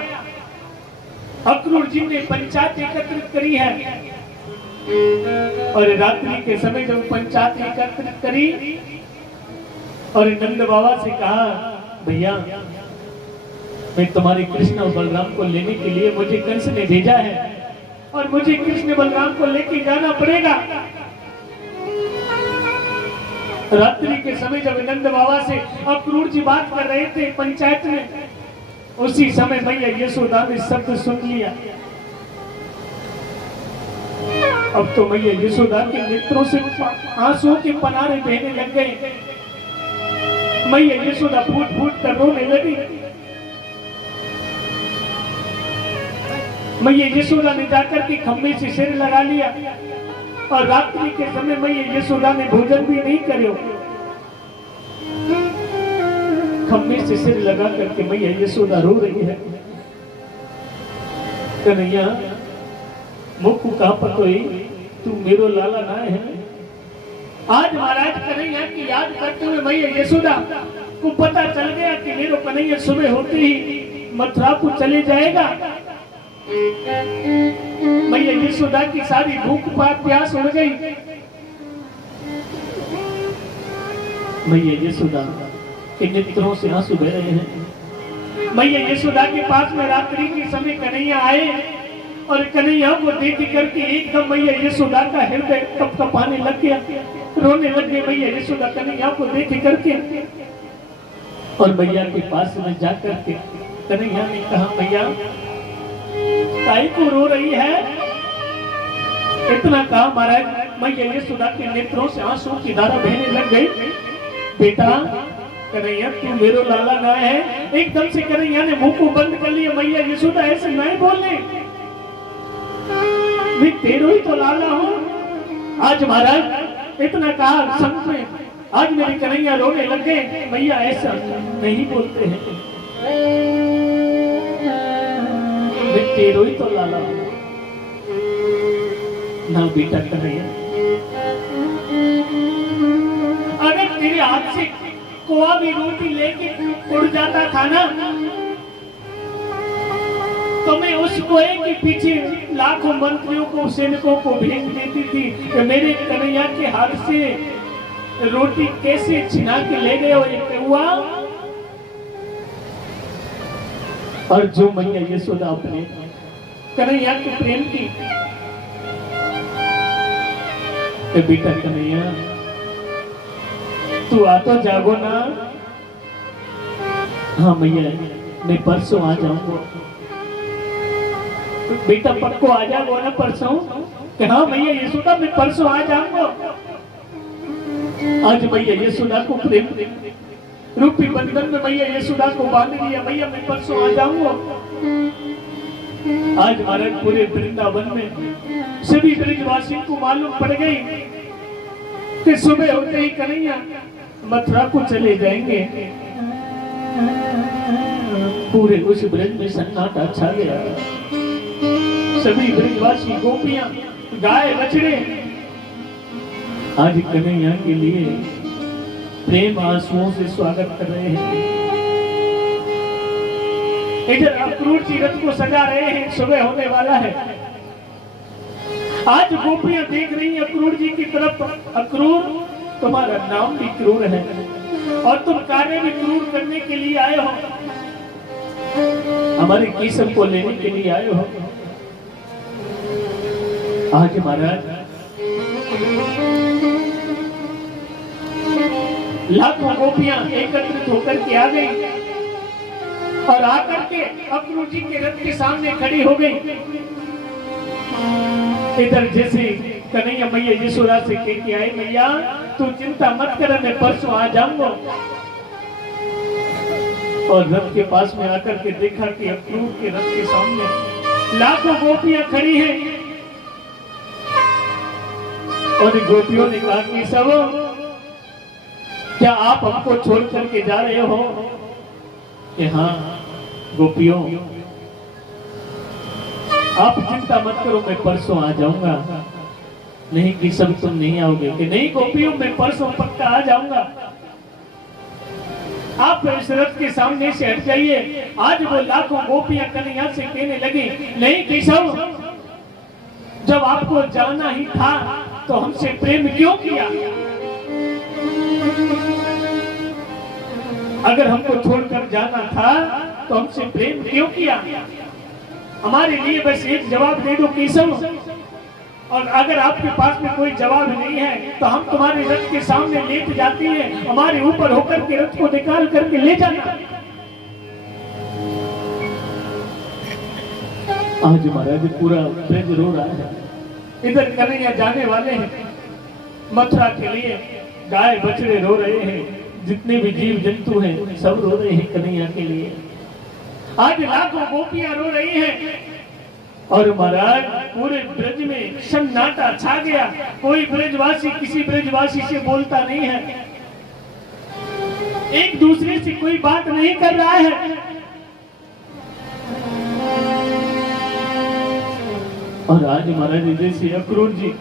अक्रूर जी ने पंचायत एकत्रित करी है, और रात्रि के समय जब पंचायत एकत्रित करी और नंद बाबा से कहा, भैया मैं तुम्हारे कृष्ण और बलराम को लेने के लिए, मुझे कंस ने भेजा है और मुझे कृष्ण बलराम को लेके जाना पड़ेगा। रात्रि के समय जब नंद बाबा से अक्रूर जी बात कर रहे थे पंचायत में, उसी समय मैया यशोदा ने शब्द सुन लिया। अब तो मैया यशोदा के नेत्रों से आंसुओं के पनारे बहने लग गए। मैया यशोदा फूट फूट कर रोने लगी। मैया यशोदा ने जाकर के खम्भे से सिर लगा लिया, और रात्रि के समय मैया यशोदा ने भोजन भी नहीं करे। खम्भे से सिर लगा करके मैया यशोदा रो रही है। कन्हैया मुख कहा पतोई, तू मेरो लाला ना है। आज महाराज कन्हैया की याद करते हुए मैया यशोदा को पता चल गया कि मेरो कन्हैया सुबह होते ही मथुरा को चले जाएगा। मैया यशोदा की सारी भूख प्यास उड़ गई। मैया यशोदा के नेत्रों से आंसू बह रहे हैं। मैया यशोदा के पास में रात्रि के समय कन्हैया आए, और कन्हैया को देख करके एकदम मैया यशोदा का हृदय कपकपाने लग गया, रोने लग गए मैया यशोदा कन्हैया को देख करके। और मैया के पास में जाकर के कन्हैया ने कहा, मैया काहे को रो रही है? इतना कहा महाराज मैया यशोदा के नेत्रों से आंसुओं की धारा बहने लग गई। बेटा कन्हैया तू मेरो लाला ना है। एकदम से कन्हैया ने मुंह को बंद कर लिया। मैया यशोदा ऐसे नहीं बोलने, मैं तेरो ही तो लाला हूँ। आज महाराज इतना कहा संत में, आज मेरे कन्हैया रोने लग गए। मैया ऐसा नहीं बोलते हैं, मैं तेरो ही तो लाला हूँ ना बेटा कन्हैया। अगर तेरे हाथ से कोआ भी रोटी लेके उड़ जाता था ना, तो मैं उस कोए के पीछे लाखों मंत्रियों को, सैनिकों को भेज देती थी कि मेरे कन्हैया के हाथ से रोटी कैसे छिना के ले गए हो ये हुआ। और जो मैया यशोदा अपने कन्हैया के प्रेम की, बेटा कन्हैया तू आ तो जागो ना। हाँ मैया मैं परसों आ जाऊंगा। बेटा पक्को आ जाओ ना परसों? हाँ मैया यशोदा मैं परसों आ जाऊंगा। आज मैया यशोदा को प्रेम रूपी बंधन में मैया यशोदा को बांध लिया। मैया मैं परसों आ जाऊंगा। आज महाराज पूरे वृंदावन में सभी ब्रजवासियों को मालूम पड़ गई कि सुबह होते ही कन्हैया मथुरा को चले जाएंगे। पूरे उस ब्रज में सन्नाटा छा गया। सभी ब्रजवासी गोपियां, गाय बछड़े आज कन्हैया के लिए प्रेम आंसुओं से स्वागत कर रहे हैं। इधर अक्रूर जी रथ को सजा रहे हैं, सुबह होने वाला है। आज गोपियां देख रही हैं अक्रूर जी की तरफ। अक्रूर, तुम्हारा नाम भी क्रूर है और तुम कार्य भी क्रूर करने के लिए आए हो, हमारे केसर को लेने के लिए आए हो। आज महाराज लाखों गोपियां एकत्रित होकर के आ गई और आकर के अक्रूर जी के रथ के सामने खड़ी हो गई। इधर जैसे कन्हैया मैया यशोदा से कह के आई, मैया तू चिंता मत कर, मैं परसों आ जाऊंगा। और रथ के पास में आकर के देखा कि अक्रूर के रथ के सामने लाखों गोपियां खड़ी हैं। और गोपियों ने कहा कि सब क्या आप हमको छोड़ करके जा रहे हो? कि हाँ गोपियों, आप चिंता मत करो, मैं परसों आ जाऊंगा। नहीं कि सब तुम नहीं आओगे? कि नहीं गोपियों, मैं परसों पक्का आ जाऊंगा। आप इस रथ के सामने से हट जाइए। आज वो लाखों गोपियां कन्हैया से कहने लगी, नहीं केशव, जब आपको जाना ही था तो हमसे प्रेम क्यों किया? अगर हमको छोड़कर जाना था तो हमसे प्रेम क्यों किया? हमारे लिए बस एक जवाब दे दो केशव। और अगर आपके पास में कोई जवाब नहीं है तो हम तुम्हारे रथ के सामने लेट जाती हैं, हमारे ऊपर होकर के रथ को निकाल करके ले जाना। आज महाराज पूरा ब्रज रो रहा है। इधर कन्हैया जाने वाले हैं मथुरा के लिए, गाय बछड़े रो रहे हैं, जितने भी जीव जंतु हैं सब रो रहे हैं कन्हैया के लिए। आज लाखों गोपियां रो रही हैं और महाराज पूरे ब्रज में सन्नाटा छा गया। कोई ब्रजवासी किसी ब्रजवासी से बोलता नहीं है, एक दूसरे से कोई बात नहीं कर रहा है। और आज महाराज जैसे अक्रूर जी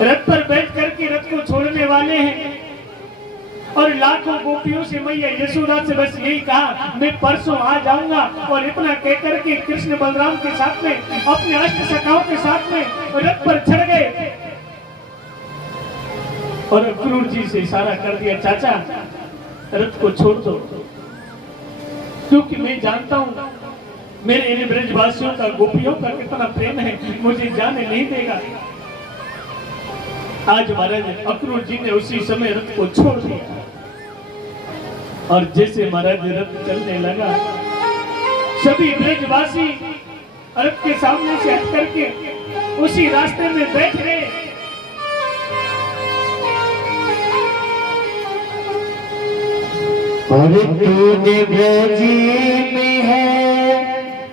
रथ पर बैठ करके रथ को छोड़ने वाले हैं और लाखों गोपियों से मैया यशोदा से बस यही कहा, मैं परसों आ जाऊंगा। और इतना कहकर के कृष्ण बलराम के साथ में अपने अष्ट सखाओं के साथ में रथ पर चढ़ गए और अक्रूर जी से इशारा कर दिया, चाचा रथ को छोड़ दो, क्योंकि मैं जानता हूं मेरे इन ब्रजवासियों का गोपियों का कितना प्रेम है, मुझे जाने नहीं देगा। आज महाराज अक्रूर जी ने उसी समय रथ को छोड़ दिया और जैसे महाराज रथ चलने लगा, सभी ब्रजवासी रथ के सामने से हट करके उसी रास्ते में बैठ गए। और तूने ब्रजी में है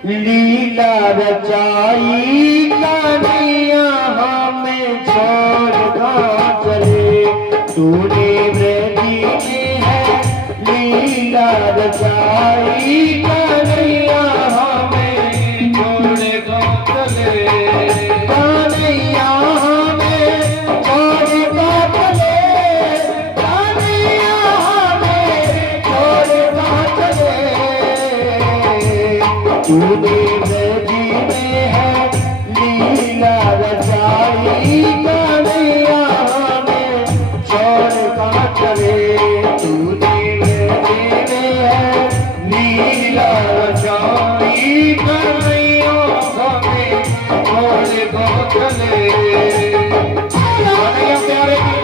लीला रचाई, कन्हैया हमें छोड़ चले। तूने ब्रजी में है लीला रचाई, कन्हैया हमें छोड़ चले। कन्हैया हमें छोड़ चले, कन्हैया हमें छोड़ चले। तूने ब्रजी में है लीला रचाई, कन्हैया हमें छोड़ चले। तूने ब्रजी में है लीला रचाई, कन्हैया हमें छोड़ चले। कन्हैया प्यारे की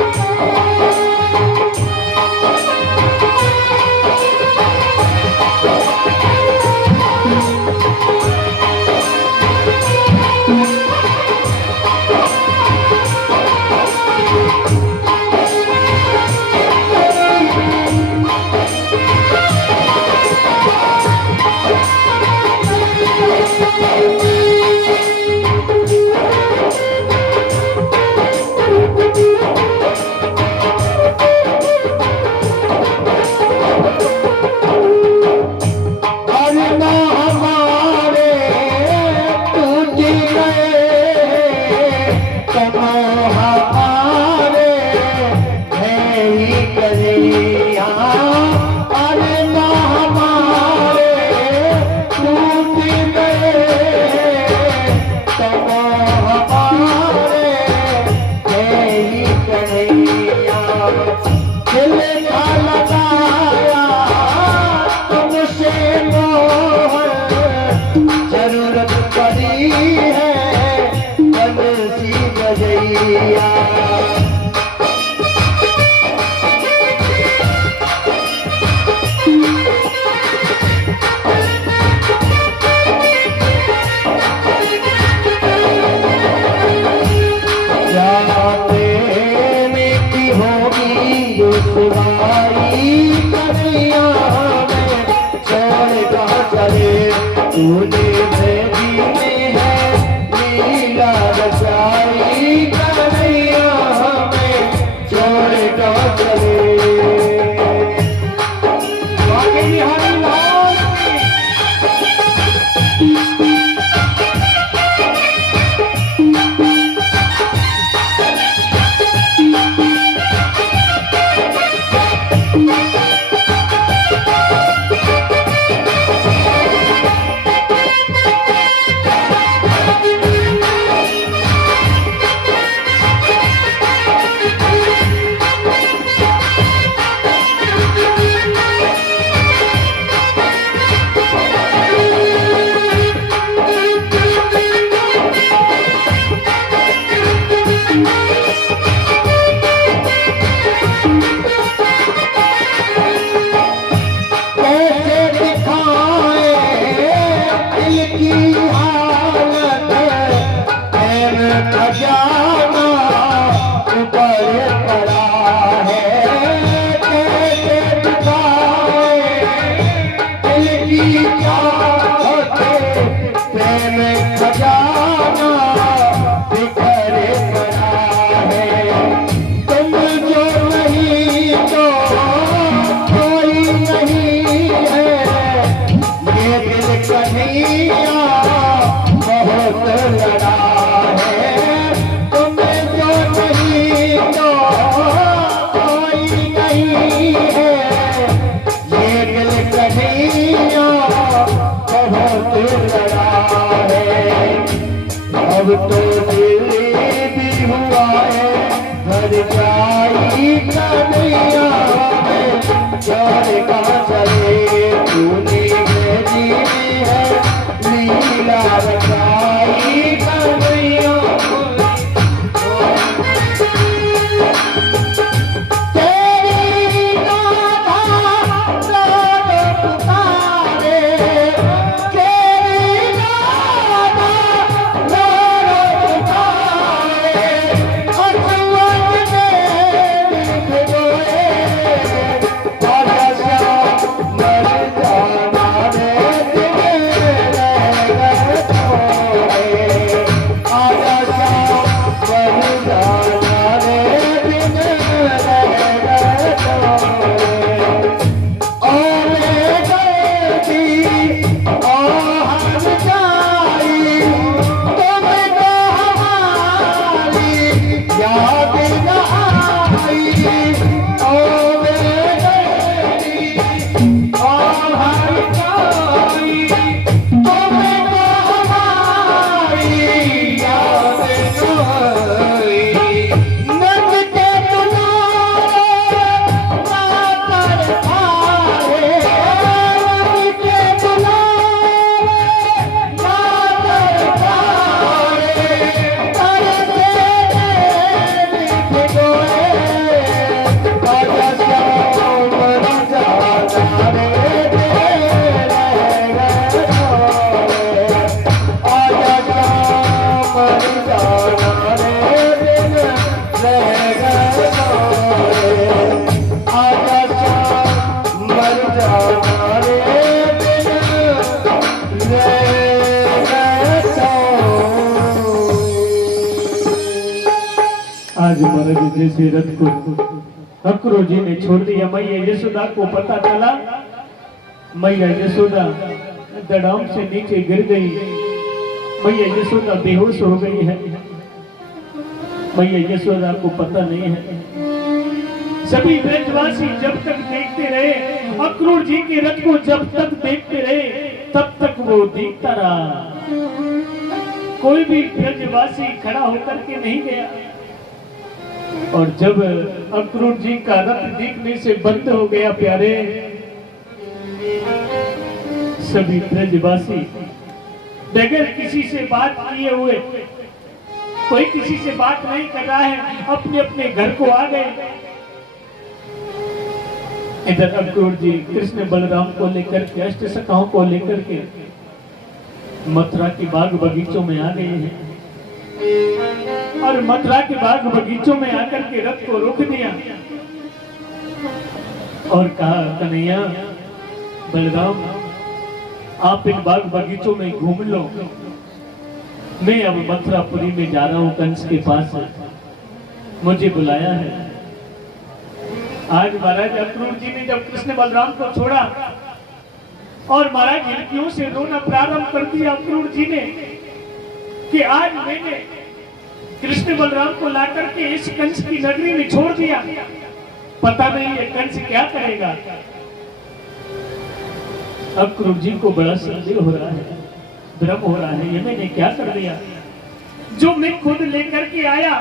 बरसी गजैया तूने भेजी में है लीला रचाई कन्हैया हमें छोड़ का चले हरि लाल अब तो दिल भी हुआ है घर जाई कन्हैया में छोड़ का चले तूने भेजी है लीला रचाई कन्हैया आज महाराज जैसे रथ को अक्रूर जी ने छोड़ दिया। मैया यशोदा को पता चला, मैया यशोदा दड़ाम से नीचे गिर गई। मैया यशोदा बेहोश हो गई है। मैया यशोदा को पता नहीं है। सभी ब्रजवासी जब तक देखते रहे, अक्रूर जी के रथ को जब तक देखते रहे, तब तक वो देखता रहा। कोई भी ब्रजवासी खड़ा होकर के नहीं गया। और जब अक्रूर जी का रथ देखने से बंद हो गया प्यारे, सभी ब्रजवासी बगैर किसी से बात किए हुए कोई किसी से बात नहीं कर रहा है, अपने अपने घर को आ गए। इधर अक्रूर जी कृष्ण बलराम को लेकर के, अष्ट सखाओं को लेकर के मथुरा के बाग बगीचों में आ गए हैं और मथुरा के बाग बगीचों में आकर के रथ को रोक दिया और कहा, कन्हैया बलराम आप इन बाग बगीचों में घूम लो, मैं अब मथुरापुरी में जा रहा हूं, कंस के पास मुझे बुलाया है। आज महाराज अक्रूर जी ने जब कृष्ण बलराम को छोड़ा और महाराज हिरकियों से रोना प्रारंभ कर दिया अक्रूर जी ने कि आज मैंने कृष्ण बलराम को लाकर के इस कंस की नगरी में छोड़ दिया, पता नहीं ये कंस क्या करेगा। अक्रूर जी को बड़ा संदेह हो रहा है, भ्रम हो रहा है, ये मैंने क्या कर दिया जो मैं खुद लेकर के आया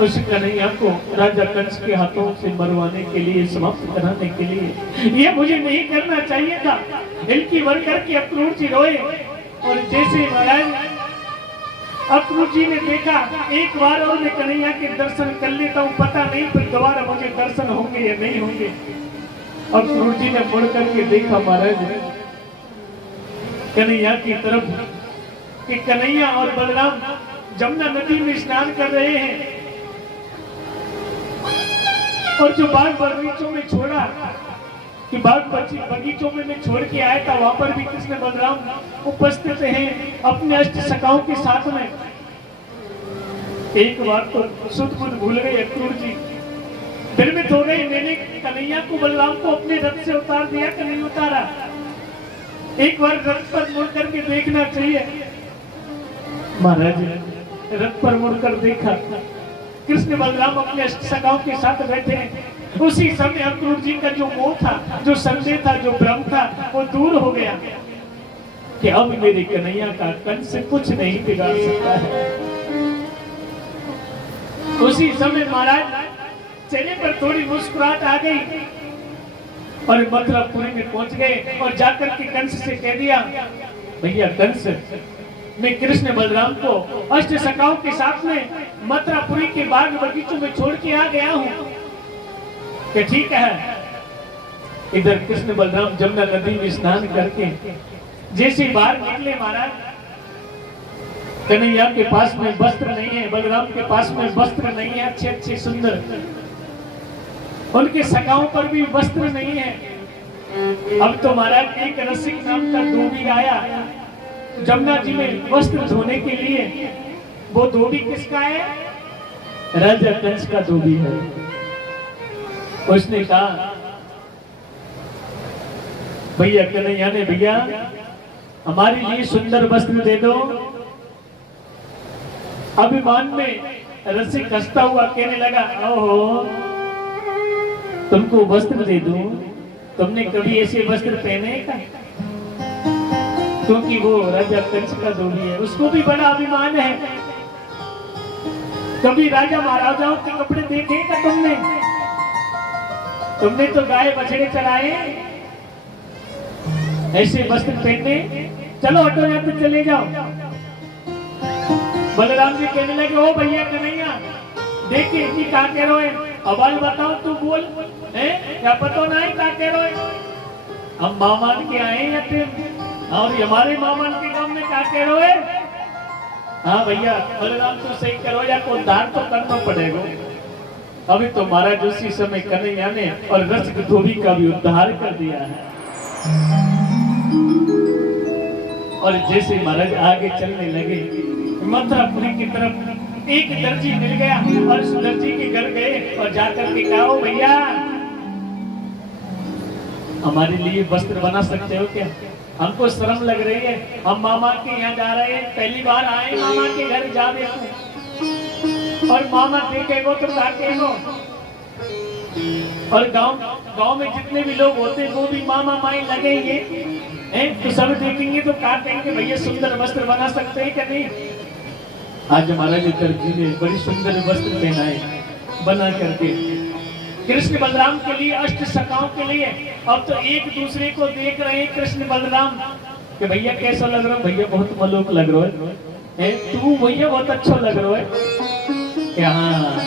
उस कन्हैया को राजा कंस के हाथों से मरवाने के लिए, समाप्त कराने के लिए, ये मुझे नहीं करना चाहिए था। इनकी वर करके अक्रूर जी रोए और जैसे महाराज अक्रूर जी ने देखा एक बार और मैं कन्हैया के दर्शन कर लेता हूँ, पता नहीं फिर दोबारा मुझे दर्शन होंगे या नहीं होंगे। अक्रूर जी ने मुड़ करके देखा महाराज कन्हैया की तरफ कि कन्हैया और बलराम जमुना नदी में स्नान कर रहे हैं और जो बाग बगीचों में छोड़ा कि बाग बगीचों में मैं छोड़ के आया था, वहां पर भी कृष्ण बलराम उपस्थित हैं अपने अष्ट सखाओं के साथ में। एक बार तो सुध बुध भूल गए अक्रूर जी, भ्रमित हो गए, मैंने कन्हैया को बलराम को अपने रथ से उतार दिया कि नहीं उतारा। एक बार रथ पर मुड़ करके देखना चाहिए। महाराज रथ पर मुड़कर देखा, कृष्ण बलराम अपने अष्ट सखाओं के साथ बैठे हैं। उसी समय अक्रूर जी का जो मोह था, जो संदेह था, जो भ्रम था, वो दूर हो गया कि अब मेरे कन्हैया का कंस से कुछ नहीं बिगाड़ सकता है। उसी समय महाराज चेहरे पर थोड़ी मुस्कुराहट आ गई और मथुरापुरी में पहुंच गए और जाकर के कंस से कह दिया, भैया कंस, मैं कृष्ण बलराम को अष्ट सखाओं के साथ में मथुरापुरी के बाग बगीचों में छोड़ के आ गया हूं कि ठीक है। इधर कृष्ण बलराम जमुना नदी में स्नान करके जैसे बाहर निकले महाराज, कन्हैया के पास में वस्त्र नहीं है, बलराम के पास में वस्त्र नहीं है अच्छे अच्छे सुंदर, उनके सखाओं पर भी वस्त्र नहीं है। अब तो महाराज एक रसिक नाम का धोबी आया जमुना जी में वस्त्र धोने के लिए। वो धोबी किसका है? राजा कंस का धोबी है। उसने कहा, भैया कन्हैया ने, भैया हमारे लिए सुंदर वस्त्र दे दो। अभिमान में रसिक हंसता हुआ कहने लगा, ओहो तुमको वस्त्र दे दूं, तुमने कभी ऐसे वस्त्र पहने का? क्योंकि वो राजा कंस का धोबी है, उसको भी बड़ा अभिमान है। कभी राजा महाराजाओं के कपड़े देखे का तुमने? तुमने तो गाय बछड़े चलाए, ऐसे वस्त्र पहनने? चलो हटो यहाँ पे चले जाओ। बलराम जी कहने लगे, ओ भैया कन्हैया देखिए इतनी का कह रहे हो, अबाल बताओ तू बोल है क्या पता नहीं का कह रहे हो? हम मामान के आए या फिर और हमारे मामान के गांव में क्या कह रहे हो? हाँ भैया बलराम तो सही करो या को दान तो करना पड़ेगा। अभी तो महाराज उसी समय कन्हैया ने और रसिक धोबी का भी उद्धार कर दिया है। और जैसे महाराज आगे चलने लगे मथुरापुरी की तरफ, एक दर्जी मिल गया और उस दर्जी के घर गए और जाकर के कहा, भैया हमारे लिए वस्त्र बना सकते हो क्या? हमको शर्म लग रही है, हम मामा के यहाँ जा रहे हैं, पहली बार आए मामा के घर जा देखो और मामा देखेगो तो क्या कहेगो? और गांव में जितने भी लोग होते हैं वो भी मामा माई लगेंगे, तो सब देखेंगे तो क्या कहेंगे, भैया सुंदर वस्त्र बना सकते हैं क्या? नहीं। आज महाराज दर्जी ने बड़ी सुंदर वस्त्र पहनाए बना करके कृष्ण बलराम के लिए, अष्ट सखाओं के लिए। अब तो एक दूसरे को देख रहे हैं कृष्ण बलराम कि भैया कैसा लग रहा है? भैया बहुत मलोक लग रहा है। तू भैया बहुत अच्छा लग रहा है क्या? हाँ,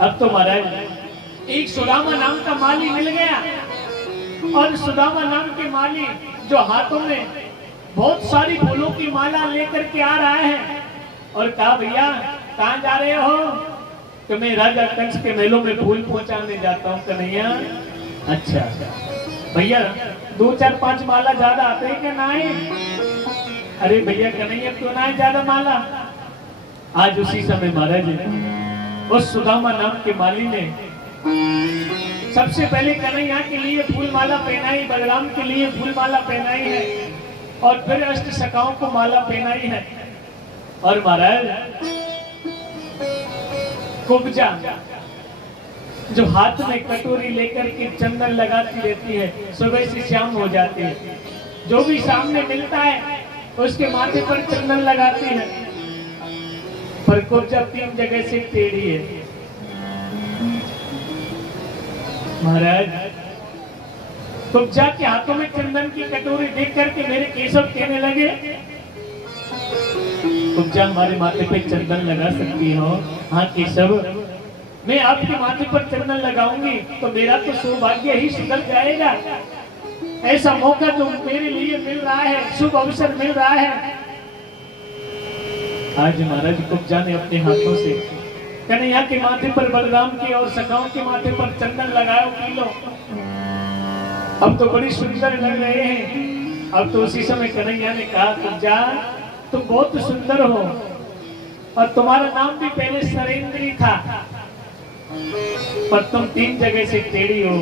अब तो महाराज एक सुदामा नाम का माली मिल गया, और सुदामा नाम के माली जो हाथों में बहुत सारी फूलों की माला लेकर के आ रहा है, और कहा भैया कहाँ जा रहे हो? तो मैं राजा कंस के मेलों में फूल पहुंचाने जाता हूँ। कन्हैया अच्छा भैया 2 4 5 माला ज्यादा आते हैं क्या? ना है। अरे भैया कन्हैया क्यों ना है ज्यादा माला? आज उसी समय महाराज उस सुदामा नाम के माली ने सबसे पहले कन्हैया के लिए फूल माला पहनाई, बलराम के लिए फूल माला पहनाई है, और फिर अष्ट सखाओं को माला पहनाई है। और महाराज कुब्जा जो हाथ में कटोरी लेकर के चंदन लगाती रहती है, सुबह से शाम हो जाती है, जो भी सामने मिलता है उसके माथे पर चंदन लगाती है, पर कुब्जा 3 जगह से टेढ़ी है। महाराज कुब्जा के हाथों में चंदन की कटोरी देख करके मेरे केशव कहने लगे, कुब्जा हमारे माथे पे चंदन लगा सकती हो? हाँ केशव, मैं आपके माथे पर चंदन लगाऊंगी तो मेरा तो सौभाग्य ही सुधर जाएगा। ऐसा मौका तो मेरे लिए मिल रहा है, शुभ अवसर मिल रहा है। आज महाराज कुब्जा ने अपने हाथों से कन्हैया के माथे पर, बलराम के और सखाओं के माथे पर चंदन लगाओ, पी लो, अब तो बड़ी सुंदर लग रहे हैं। अब तो उसी समय कन्हैया ने कहा कुब्जा तुम बहुत सुंदर हो, और तुम्हारा नाम भी पहले सरेंद्री था, पर तुम 3 जगह से टेढ़ी हो,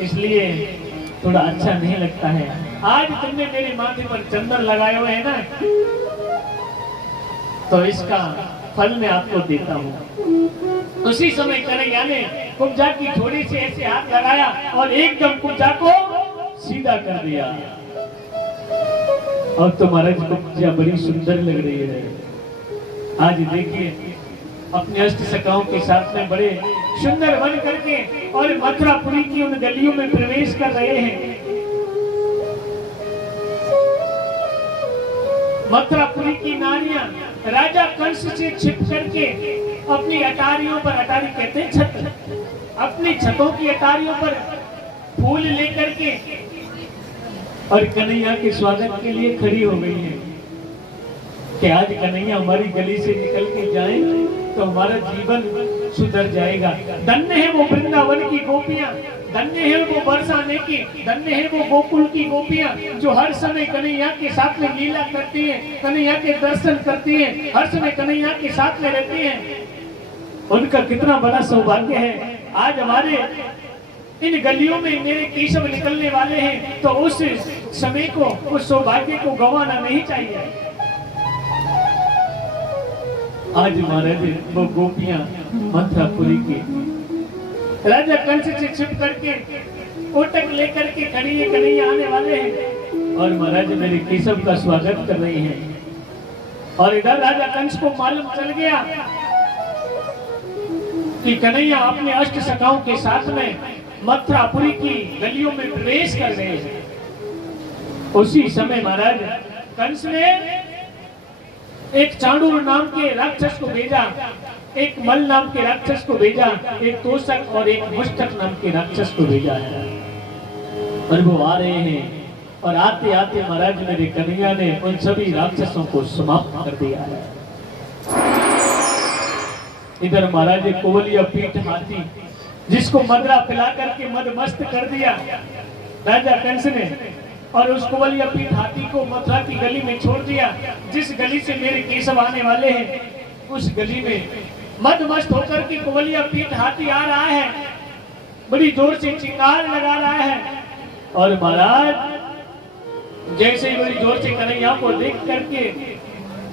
इसलिए थोड़ा अच्छा नहीं लगता है। आज तुमने मेरे माथे पर चंदन लगाए हुए है ना, तो इसका फल मैं आपको देता हूँ। उसी समय कन्हैया ने कुब्जा की थोड़ी से ऐसे हाथ लगाया और एकदम कुब्जा को सीधा कर दिया। और तो महाराज कुब्जा बड़ी सुंदर लग रही है। आज देखिए अपने अष्ट सखाओं के साथ में बड़े सुंदर बन करके और मथुरापुरी की उन गलियों में प्रवेश कर रहे हैं। मथुरापुरी की नारियां राजा कंस से छिप करके अपनी अटारियों पर, अटारी कहते हैं छत, अपनी छतों की अटारियों पर फूल लेकर के और कन्हैया के स्वागत के लिए खड़ी हो गई है कि आज कन्हैया हमारी गली से निकल के जाए तो हमारा जीवन सुधर जाएगा। धन्य है वो वृंदावन की गोपियां, धन्य है वो बरसाने की, धन्य है वो गोकुल की गोपियां जो हर समय कन्हैया के साथ में लीला करती हैं, कन्हैया के दर्शन करती हैं, हर समय कन्हैया के साथ में रहती हैं। उनका कितना बड़ा सौभाग्य है। आज हमारे इन गलियों में मेरे केशव निकलने वाले हैं, तो उस समय को, उस सौभाग्य को गंवाना नहीं चाहिए। आज महाराज वो गोपियां मथुरापुरी की राजा कंस से छिप करके ओटक लेकर के कन्हैया आने वाले हैं और महाराज मेरे केशव का स्वागत कर रही हैं। और इधर राजा कंस को मालूम चल गया कि कन्हैया अपने अष्ट सखाओं के साथ में मथुरापुरी की गलियों में प्रवेश कर रहे हैं। उसी समय महाराज कंस ने एक चांडूर नाम के राक्षस को भेजा, एक मल नाम के राक्षस को भेजा, एक तोषक और एक मुष्टक नाम के राक्षस को भेजा है। और वो आ रहे हैं और आते आते महाराज मेरे कन्हैया ने उन सभी राक्षसों को समाप्त कर दिया है। इधर महाराज कोवलिया पीठ हाथी जिसको मदरा पिला करके मदमस्त कर दिया राजा कंस ने, और उस कोवलिया पीठ हाथी को मथुरा की गली में छोड़ दिया। जिस गली से मेरे केशव आने वाले हैं उस गली में मदमस्त होकर के कोवलिया पीठ हाथी आ रहा है, बड़ी जोर से चिंगार लगा रहा है। और महाराज जैसे ही बड़ी जोर से कन्हैया को देख करके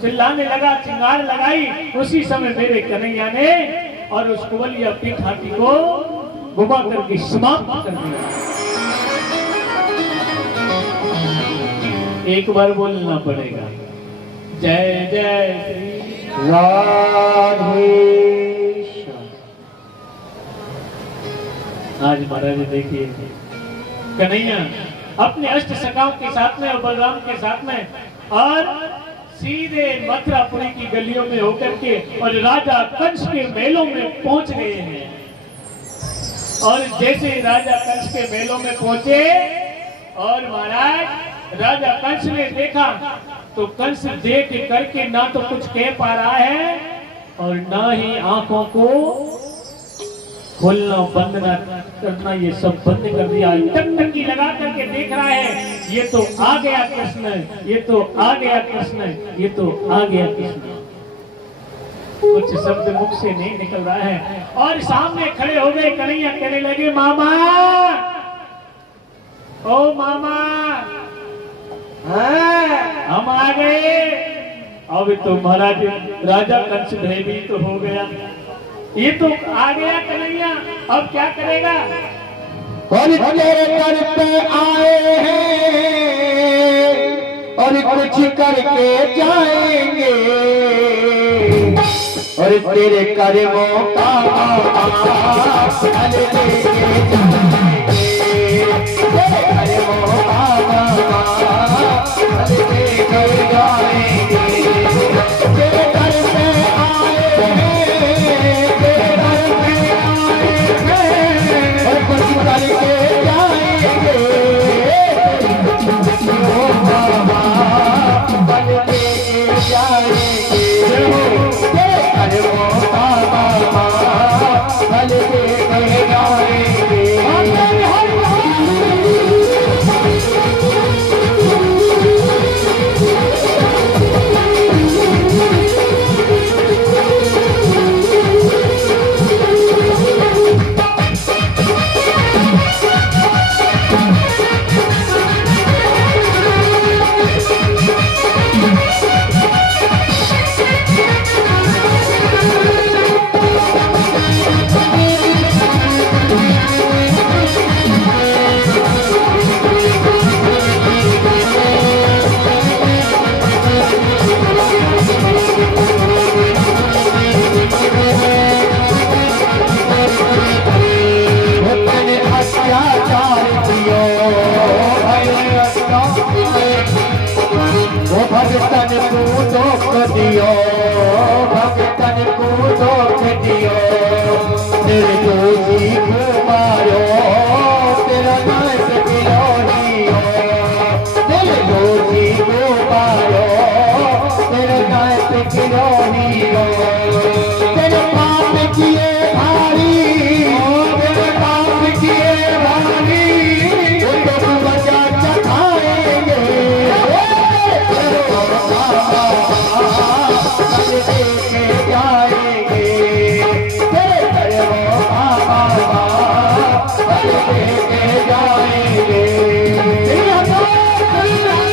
चिल्लाने लगा, चिंगार लगाई, उसी समय मेरे कन्हैया ने और उस कोवलिया पीठ हाथी को घुमा करके समाप्त कर दिया। एक बार बोलना पड़ेगा, जय जय श्री राधे। आज महाराज देखिए कन्हैया अपने अष्ट सखाओं के साथ में और बलराम के साथ में और सीधे मथुरापुरी की गलियों में होकर के और राजा कंस के मेलों में पहुंच गए हैं। और जैसे ही राजा कंस के मेलों में पहुंचे और महाराज राजा कंस ने देखा तो कंस देख करके ना तो कुछ कह पा रहा है और ना ही आंखों को खोलना बंद ना करना, ये सब बंद कर दिया। टकटकी लगा करके देख रहा है, ये तो आ गया कृष्ण, ये तो आ गया कृष्ण, ये तो आ गया कृष्ण। कुछ शब्द मुख से नहीं निकल रहा है और सामने खड़े हो गए कन्हैया, कहने लगे मामा, ओ मामा, हम आ गए। अब तो महाराज राजा कंस भयभीत तो हो गया, ये तो आ गया कन्हैया, अब क्या करेगा। और तेरे घर पे आए हैं और कुछ करके जाएंगे और तेरे कर्मों का फल लेके जाएंगे, तेरे कर्मों का फल लेके जाएंगे। तेरे घर पे आए हैं, तेरे घर पे आए हैं और कुछ करके जाएंगे, ओ बाबा फल लेके जाएंगे, तेरे कर्मों का फल लेके जाएंगे। भगतन को दुख दियो, भगतन को दुख दियो, निर्दोषी को मारो, तेरा नाश गिलोहियो, निर्दोषी को मारो, तेरा नाश गिलोहियो। तेरे पाप किए भारी, तेरे पाप किए भारी, तो बचा चखाएंगे, लेके जाएंगे, तेरे कर्मों का लेके जाएंगे।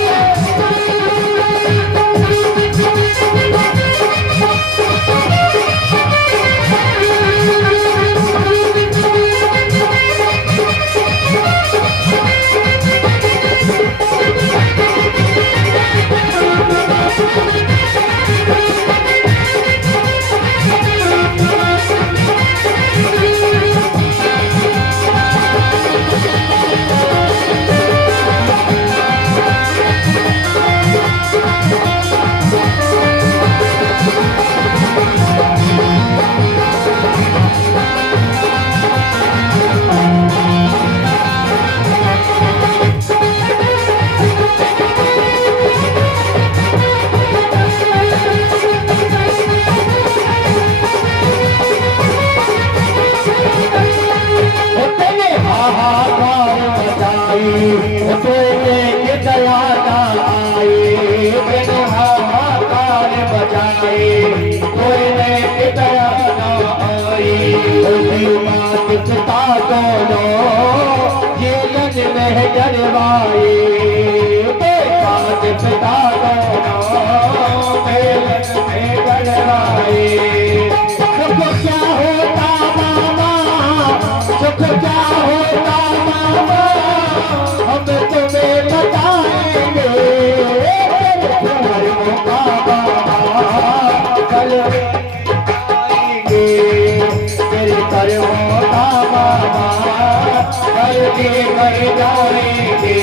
जाएंगे।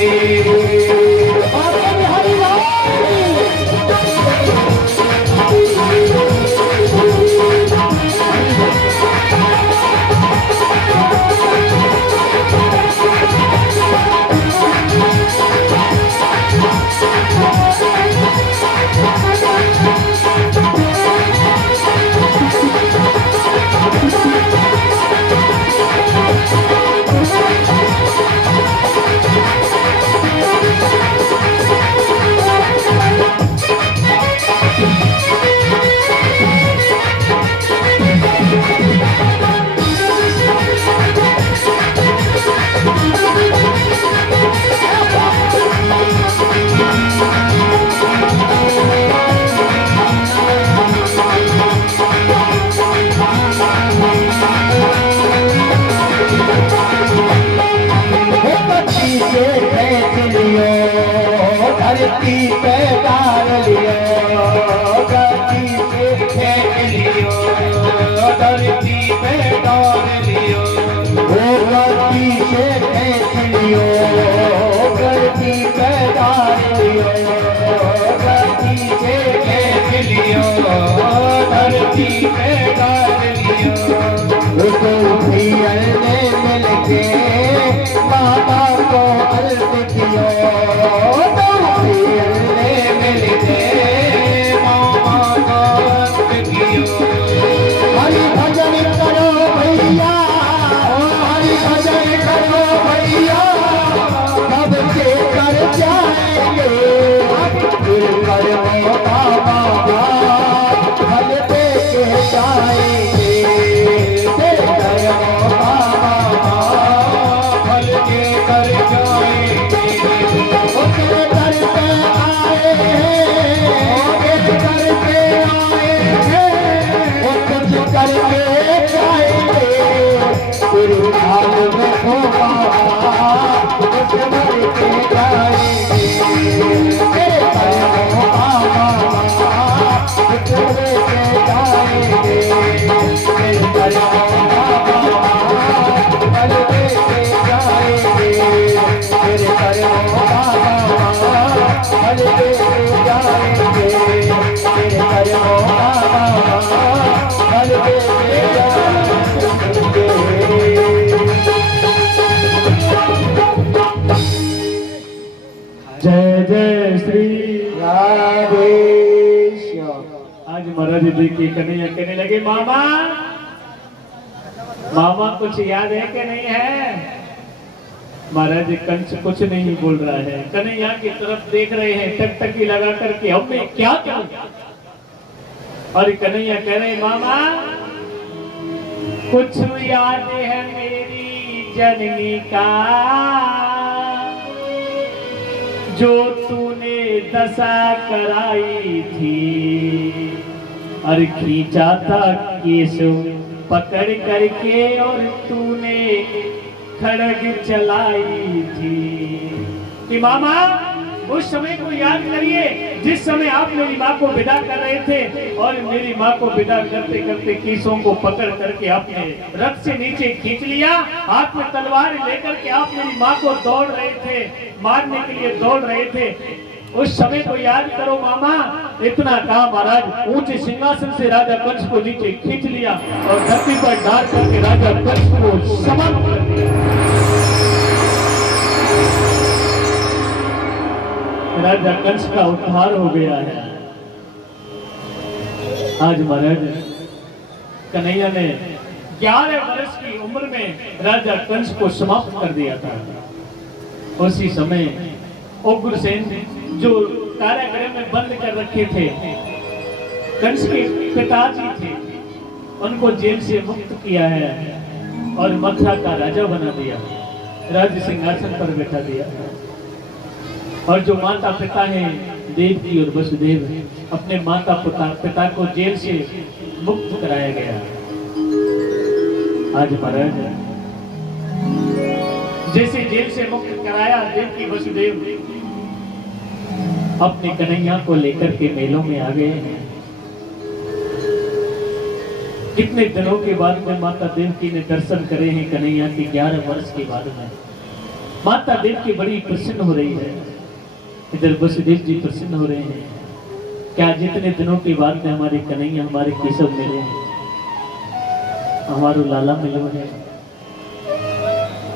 धरती पे डाल लियो, वो धरती से खेच लियो, धरती पे डाल लियो, धरती से खेच लियो, धरती पे डाल लियो। उसको पियल ने मिलके बाबा को अर्ज कियो, तो पियल ने मिलके बाबा को अर्ज कियो। हरि भजन करो भैया, हरि भजन करो भैया, कब के कर जाएंगे फिर करो बाबा, फल दे के जाएंगे फिर करो बाबा, फल दे कर जाएंगे। उसके दर पे आए हैं, उसके दर पे आए हैं, वो कुछ करके जाएंगे फिर हाल में होगा कुछ मर के जाएंगे फिर करो बाबा, कुछ लेके जाएंगे फिर करो बाबा, फल लेके जाएंगे फिर करो बाबा, फल लेके जाएंगे फिर करो बाबा, फल लेके जाएंगे। जय जय श्री राधेश्याम। आज महाराज देखिए कन्हैया कहने लगे मामा, मामा कुछ याद है कि नहीं है? महाराज कंस कुछ नहीं बोल रहा है, कन्हैया की तरफ देख रहे हैं टकटकी लगा करके, अब मैं क्या करूं? और कन्हैया कह रहे मामा कुछ याद है मेरी जननी का, जो तूने दशा कराई थी, और खींचा था केस पकड़ करके और तूने खड़ग चलाई थी। कि मामा उस समय को याद करिए जिस समय आप मेरी माँ को विदा कर रहे थे, और मेरी माँ को विदा करते करते केसों को पकड़ करके आपने रथ से नीचे खींच लिया, हाथ में तलवार लेकर के आप मेरी माँ को दौड़ रहे थे, मारने के लिए दौड़ रहे थे। उस समय को याद करो मामा। इतना कहा महाराज ऊंचे सिंहासन से राजा कंस को नीचे खींच लिया और धरती पर डाल करके राजा कंस को समाप्त कर दिया। राजा कंस का उद्धार हो गया है। आज महाराज कन्हैया ने 11 वर्ष की उम्र में राजा कंस को समाप्त कर दिया था। उसी समय उग्रसेन जो कारागृह में बंद कर रखे थे, कंस के पिताजी थे, उनको जेल से मुक्त किया है और मथुरा का राजा बना दिया, राज्य सिंहासन पर बैठा दिया। और जो माता पिता हैं देवकी और वसुदेव, अपने माता पिता को जेल से मुक्त कराया गया। आज महाराज जैसे जेल से मुक्त कराया देवकी वसुदेव अपने कन्हैया को लेकर के मेलों में आ गए हैं। कितने दिनों के बाद में माता देवकी ने दर्शन करे हैं कन्हैया के 11 वर्ष के बाद में। माता देवकी बड़ी प्रसन्न हो रही है, इधर वसुदेव जी प्रसन्न हो रहे हैं। क्या जितने दिनों के बाद में हमारे कन्हैया हमारे केशव मिले हैं, हमारो लाला मिलो है।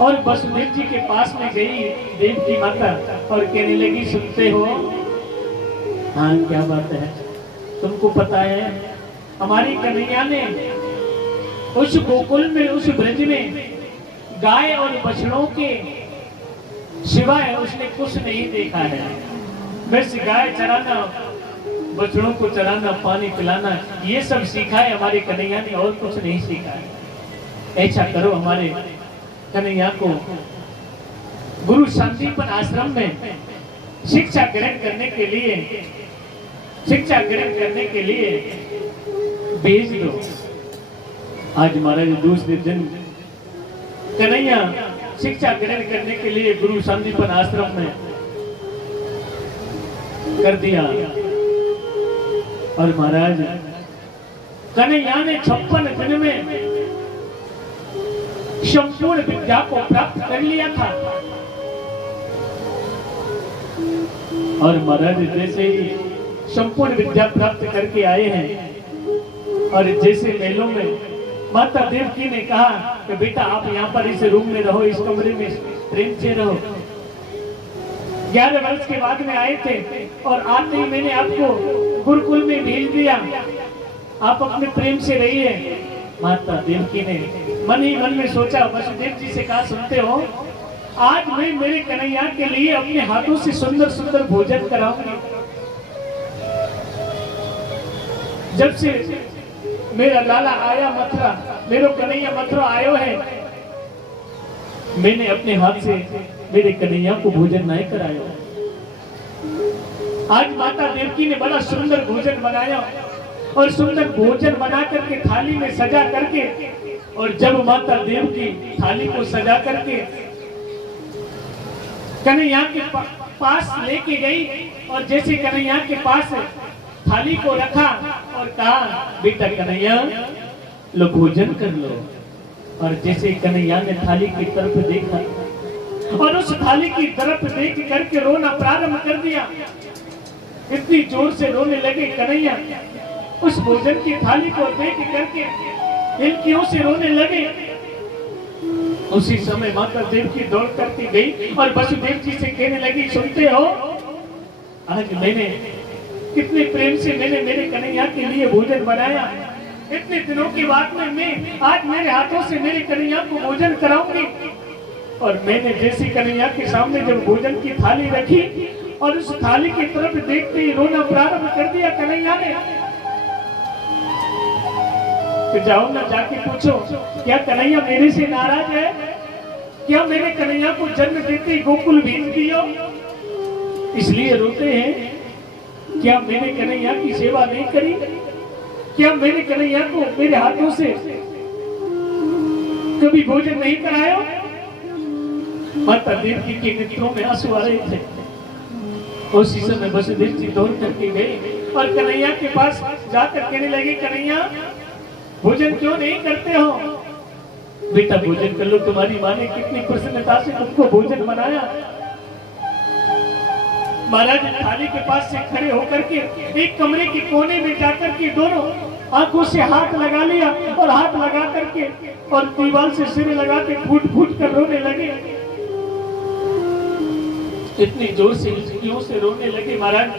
और वसुदेव जी के पास में गई देवकी माता और कहने लगी सुनते हो? हाँ क्या बात है? तुमको पता है हमारी कन्हैया ने उस गोकुल में, उस ब्रज में गाय और बछड़ों के सिवाय उसने कुछ नहीं देखा है। बस गाय चराना, बछड़ों को चराना, पानी पिलाना, ये सब सीखा है हमारे कन्हैया ने, और कुछ नहीं सीखा है। ऐसा करो हमारे कन्हैया को गुरु संदीपन आश्रम में शिक्षा ग्रहण करने के लिए भेज दो। आज महाराज दूसरे दिन कन्हैया शिक्षा ग्रहण करने के लिए गुरु संदीपन आश्रम में कर दिया। और महाराज कन्हैया ने 56 दिन में संपूर्ण विद्या को प्राप्त कर लिया था। और महाराज जैसे ही संपूर्ण विद्या प्राप्त करके आए हैं और जैसे मेलों में माता देवकी ने कहा कि बेटा आप यहाँ पर इस रूम में रहो, इस कमरे में प्रेम से रहो। 11 वर्ष के बाद में आए थे और आते ही मैंने आपको गुरुकुल में भेज दिया, आप अपने प्रेम से रहिए। माता देवकी ने मन ही मन में सोचा, वसुदेव जी से कहा सुनते हो, आज मैं मेरे कन्हैया के लिए अपने हाथों से सुंदर सुंदर भोजन कराऊंगी। जब से मेरा लाला आया मथुरा, मेरो कन्हैया मथुरा आयो है, मैंने अपने हाथ से मेरे कन्हैया को भोजन नहीं कराया। आज माता देवकी ने बड़ा सुंदर भोजन बनाया और सुंदर भोजन बना करके थाली में सजा करके, और जब माता देवकी थाली को सजा करके कन्हैया के पास लेके गई और जैसे कन्हैया के पास थाली को रखा और कहा बेटा कन्हैया लो भोजन कर लो। और जैसे कन्हैया ने थाली की तरफ देखा और उस थाली की तरफ देख करके रोना प्रारंभ कर दिया। इतनी जोर से रोने लगे कन्हैया, उस भोजन की थाली को देख करके हिलकियों से रोने लगे। उसी समय माता देवकी दौड़ करके गई और वसुदेव जी से कहने लगी सुनते हो, आज मैंने कितने प्रेम से मैंने मेरे कन्हैया के लिए भोजन बनाया, इतने दिनों के बाद में मैं आज मेरे हाथों से मेरे कन्हैया को भोजन कराऊंगी। और मैंने जैसे कन्हैया के सामने जब भोजन की थाली रखी और उस थाली की तरफ देखते ही रोना प्रारंभ कर दिया कन्हैया ने। तो जाओ ना जाके पूछो क्या कन्हैया मेरे से नाराज है, क्या मेरे कन्हैया को जन्म देते ही गोकुल भेज दिया इसलिए रोते हैं, क्या मैंने कन्हैया की सेवा नहीं करी, क्या मेरे कन्हैया को मेरे हाथों से कभी भोजन नहीं कराया। माता देवकी के नेत्रों में आंसू आ रहे थे। उसी समय वसुदेव जी दौड़ करके गए और कन्हैया के पास जाकर कहने लगे कन्हैया भोजन क्यों नहीं करते हो, बेटा भोजन कर लो, तुम्हारी माँ ने कितनी प्रसन्नता से तुमको भोजन बनाया। महाराज थाली के पास से खड़े होकर के एक कमरे के कोने में जाकर के दोनों आंखों से हाथ लगा लिया और हाथ लगा करके और दीवार से सिर लगा के फूट फूट कर रोने लगे। इतनी जोर से हिचकियों से रोने लगे। महाराज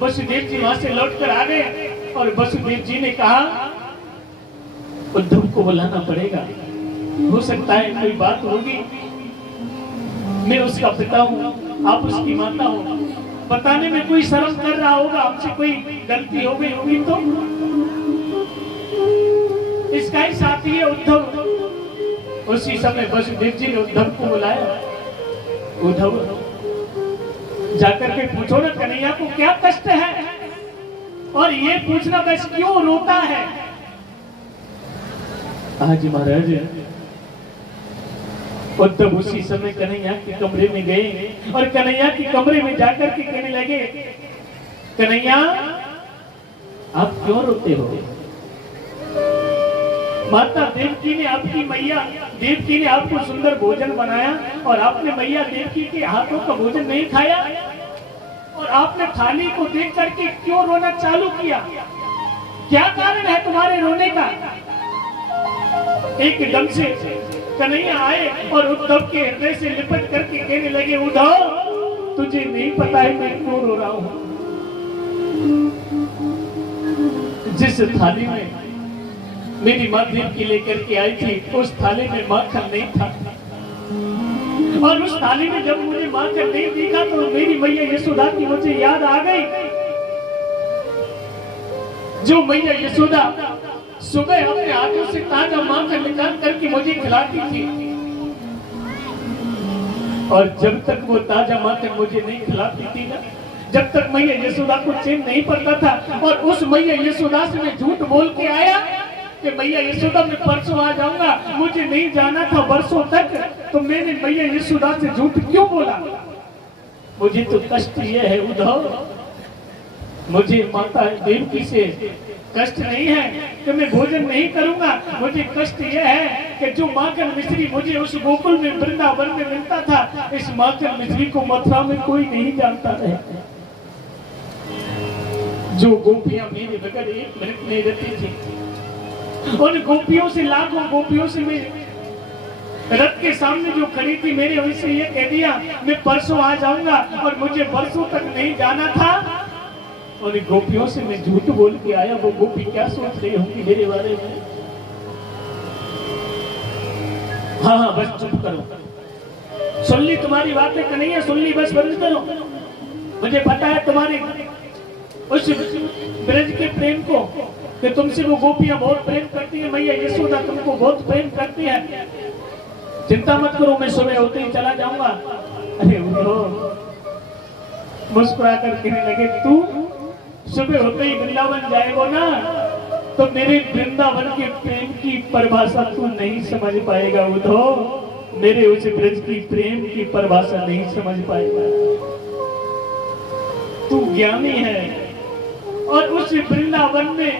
वसुदेव जी वहां से लौट कर आ गए और वसुदेव जी ने कहा उद्धव को बुलाना पड़ेगा, हो सकता है कोई बात होगी, मैं उसका पिता हूँ, आप उसकी माता हो, बताने में कोई शर्म कर रहा होगा, हमसे कोई गलती हो गई होगी तो। इसका ही साथी है उद्धव। उसी समय वसुदेव जी ने उद्धव को बुलाया। उद्धव जाकर के पूछो ना कन्हैया को क्या कष्ट है, और ये पूछना बस क्यों रोता है। आज महाराज उद्धव उसी समय कन्हैया के कमरे में गए और कन्हैया के कमरे में जाकर के कहने लगे कन्हैया आप क्यों रोते हो। माता देवकी ने आपकी मैया देवकी ने आपको सुंदर भोजन बनाया और आपने मैया देवकी के हाथों का भोजन नहीं खाया और आपने थाली को देख करके क्यों रोना चालू किया, क्या कारण है तुम्हारे रोने का। एकदम से कन्हैया आए और उद्धव के हृदय से लिपट करके कहने लगे उद्धव तुझे नहीं पता है मैं क्यों रो रहा हूं। जिस थाली में मेरी माँ देवकी लेकर के आई थी उस थाली में माखन नहीं था, और उस थाली में जब मुझे माखन नहीं दिखा तो मेरी मैया यशोदा की मुझे याद आ गई। जो मैया यशोदा सुबह अपने हाथों से ताजा माखन निकाल करके मुझे खिलाती थी, और जब तक वो ताजा माखन मुझे नहीं खिलाती थी ना, जब तक मैया यशोदा को चैन नहीं पड़ता था। और उस मैया यशोदा से मैं झूठ बोल के आया कि मैया यशोदा मैं परसों आ जाऊंगा, मुझे नहीं जाना था वर्षों तक, तो मैंने मैया यशोदा से झूठ क्यों बोला। मुझे तो कष्ट ये है उद्धव, मुझे माता देवकी से कष्ट नहीं है, कि मैं भोजन नहीं करूंगा। मुझे कष्ट यह है कि जो माखन मिश्री मुझे उस गोकुल में वृंदावन में मिलता था, इस माखन मिश्री को मथुरा में कोई नहीं जानता है। जो गोपियां मेरे बगैर एक मिनट नहीं रहती थी, उन गोपियों से, लाखों गोपियों से मैं रथ के सामने जो खड़ी थी, मेरे उनसे ये कह दिया मैं परसों आ जाऊंगा, और मुझे परसों तक नहीं जाना था। और गोपियों से मैं झूठ बोल के आया। वो गोपी क्या सोच रही होंगी मेरे बारे में? हाँ हाँ बस चुप करो, सुन ली तुम्हारी बातें कन्हैया, सुन ली, बस बंद करो। मुझे पता है तुम्हारे उस ब्रज के प्रेम को, कि तुमसे वो गोपियां बहुत प्रेम करती है, मैया यशोदा तुमको बहुत प्रेम करती है। चिंता मत करो, मैं सुबह होते ही चला जाऊंगा। अरे वो मुस्कुरा कर कहने लगे, तू सुबह होते ही वृंदावन जाएगो ना, तो मेरे वृंदावन के प्रेम की परिभाषा तू नहीं समझ पाएगा। उद्धव, मेरे उस ब्रज की प्रेम की परिभाषा नहीं समझ पाएगा। तू ज्ञानी है, और उस वृंदावन में,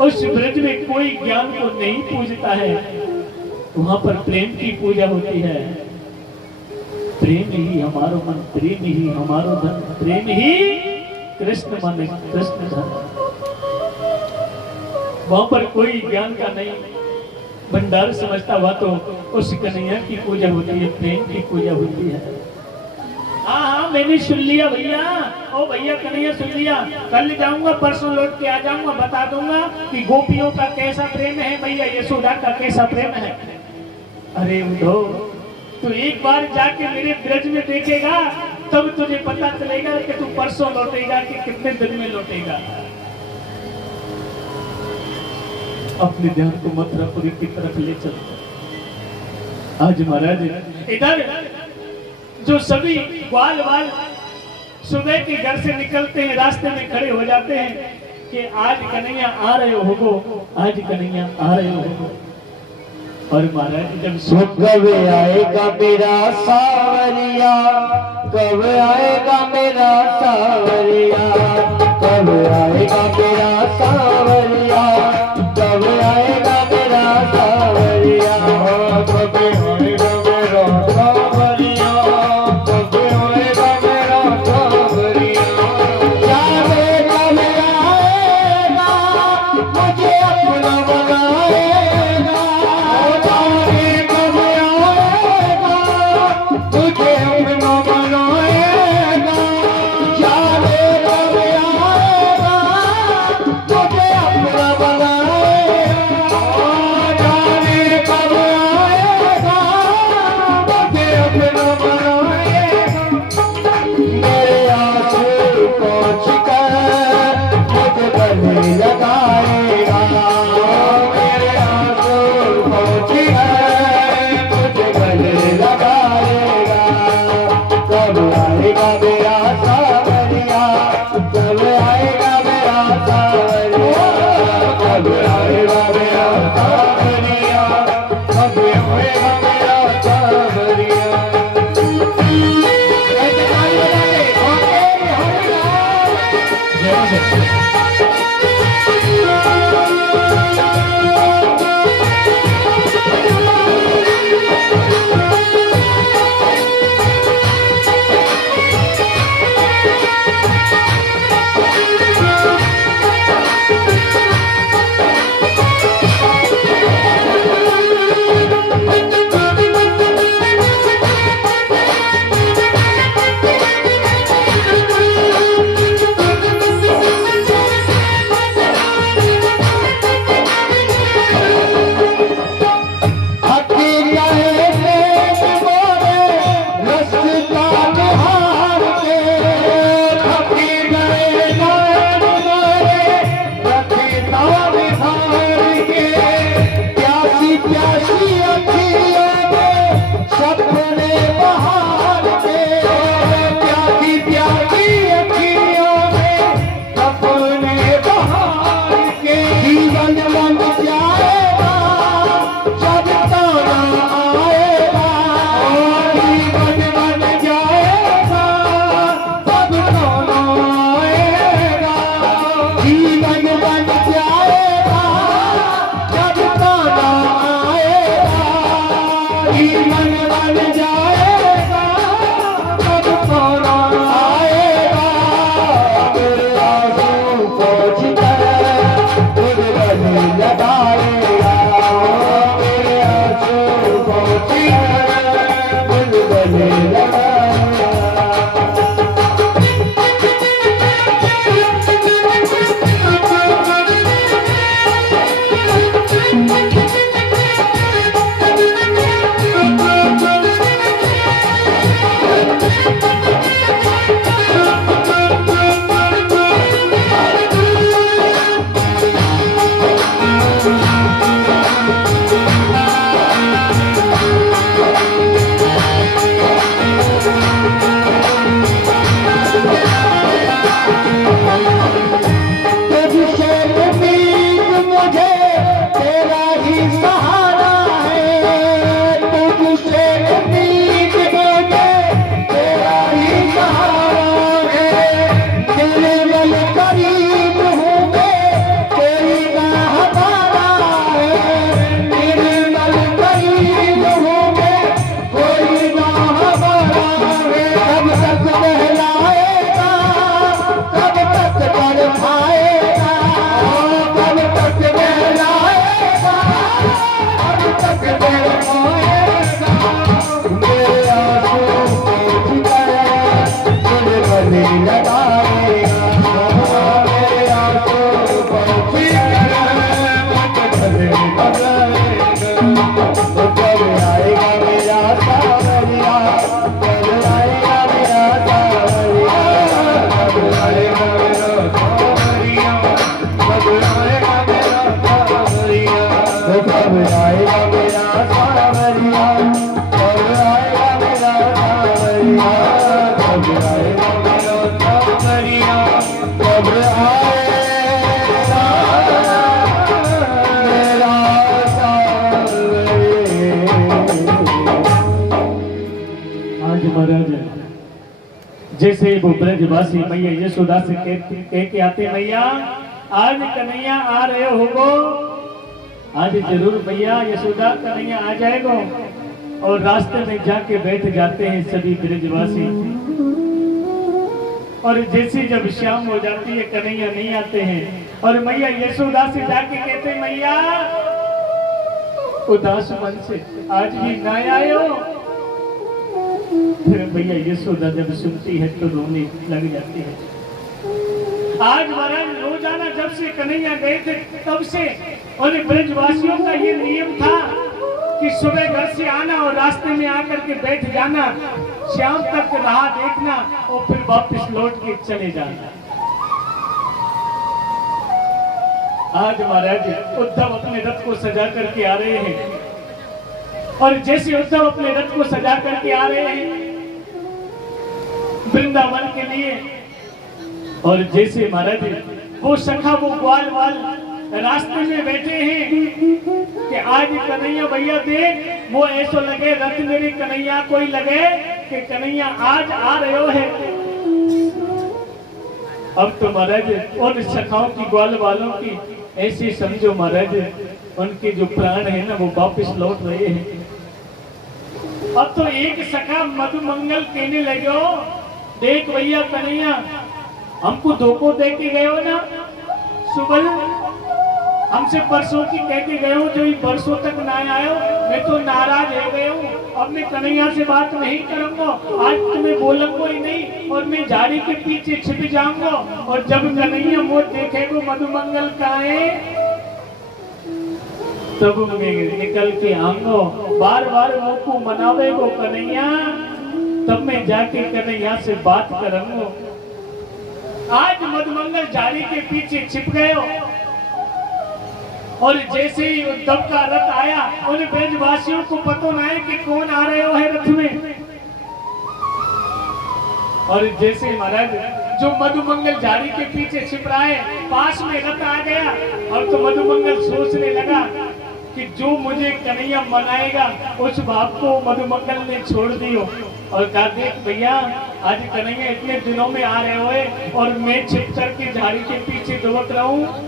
उस ब्रज में कोई ज्ञान को नहीं पूजता है, वहां पर प्रेम की पूजा होती है। प्रेम ही हमारो मन, प्रेम ही हमारो धन, प्रेम ही कृष्ण मन, कृष्ण धन। वहां पर कोई ज्ञान का नहीं भंडार समझता हुआ, तो उस कन्हैया की पूजा होती है, प्रेम की पूजा होती है। हाँ हाँ मैंने सुन लिया भैया, ओ भैया कन्हैया सुन लिया, कल जाऊंगा, परसों लौट के आ जाऊंगा, बता दूंगा कि गोपियों का कैसा प्रेम है, भैया यशोदा का कैसा प्रेम है। अरे उद्धव, तू एक बार जाके मेरे ब्रज में देखेगा, तब तुझे पता चलेगा कि तू परसों लौटेगा कि कितने दिन में लौटेगा। अपने ध्यान को मथुरापुरी की तरफ ले चलता। आज महाराज इधर जो सभी ग्वाल वाल सुबह के घर से निकलते हैं, रास्ते में खड़े हो जाते हैं कि आज कन्हैया आ रहे होगो, आज कन्हैया आ रहे होगो। और महाराज जब कब आएगा मेरा सावरिया, कब आएगा मेरा सावरिया, कब आएगा मेरा सावरिया, कब आएगा मेरा सावरिया, कब आएगा मेरा सावरिया, कब आएगा मेरा सावरिया, जाने कब आएगा मुझे अपना बनाएगा, जाने कब आएगा मुझे अपना बनाएगा, जाने कब आएगा मुझे अपना बनाएगा, जाने कब आएगा मेरा सावरिया, कब आएगा मेरा सावरिया, कब आएगा मेरा सावरिया, कब आएगा मेरा सावरिया, कब आएगा मेरा सावरिया, कब आएगा मेरा सावरिया, कब आएगा मेरा सावरिया, कब आएगा महाराज जैसे वो ब्रजवासी मैया यशोदा से कह के आते, मैया आज कन्हैया आ रहे होगो, आज जरूर मैया यशोदा कन्हैया आ जाएगो। और रास्ते में जाके बैठ जाते हैं सभी ब्रजवासी। और जैसे जब शाम हो जाती है कन्हैया नहीं आते हैं, और मैया यशोदा से जाके कहते, मैया उदास मन से आज भी ना आए हो। फिर भैया यशोदा जब सुनती है तो रोने लग जाती है। आज महाराज रोजाना जब से कन्हैया गए थे तब से, और ब्रजवासियों का ये नियम था कि सुबह घर से आना और रास्ते में आकर के बैठ जाना, शाम तक राह देखना और फिर वापस लौट के चले जाना। आज महाराज उद्धव अपने रथ को सजा करके आ रहे हैं, और जैसे उद्धव अपने रथ को सजा करके आ रहे हैं वृंदावन के लिए, और जैसे महाराज वो सखा वो ग्वाल वाल रास्ते में बैठे हैं कि आज कन्हैया भैया देख, वो ऐसा लगे रथ मेरे कन्हैया कोई लगे कि कन्हैया आज आ रहे हो है। अब तो महाराज उन सखाओं की ग्वाल वालों की ऐसे समझो महाराज, उनके जो प्राण है ना वो वापस लौट रहे हैं। अब तो एक सखा मधुमंगल कहने लगे, देख भैया कन्हैया हमको धोखो दे के गए हो ना, सुबह हमसे परसों की कह के गए हो, जो परसों तक ना आयो, मैं तो नाराज हो गए हूँ। अब मैं कन्हैया से बात नहीं करूंगा, आज तुम्हें बोलूंगा ही नहीं, और मैं झाड़ी के पीछे छिप जाऊंगा। और जब कन्हैया मोड़ देखेगो मधुमंगल कहाँ है, तब मैं निकल के आऊंगा, बार बार मुझको मनावेगो कन्हैया, तब मैं जाके कन्हैया से बात करूंगा। आज मधुमंगल झाड़ी के पीछे छिप गए हो, और जैसे ही उद्धव का रथ आया, उन ब्रजवासियों को पता ना है कि कौन आ रहे हो है रथ में। और जैसे महाराज जो मधुमंगल झाड़ी के पीछे छिप रहा है, पास में रथ आ गया, और तो मधुमंगल सोचने लगा कि जो मुझे कन्हैया मनाएगा उस बाप को मधुमंगल ने छोड़ दियो। और कहा, देख भैया आज कन्हैया इतने दिनों में आ रहे हुए, और मैं छिप करके झाड़ी के पीछे दौड़ रहा हूँ,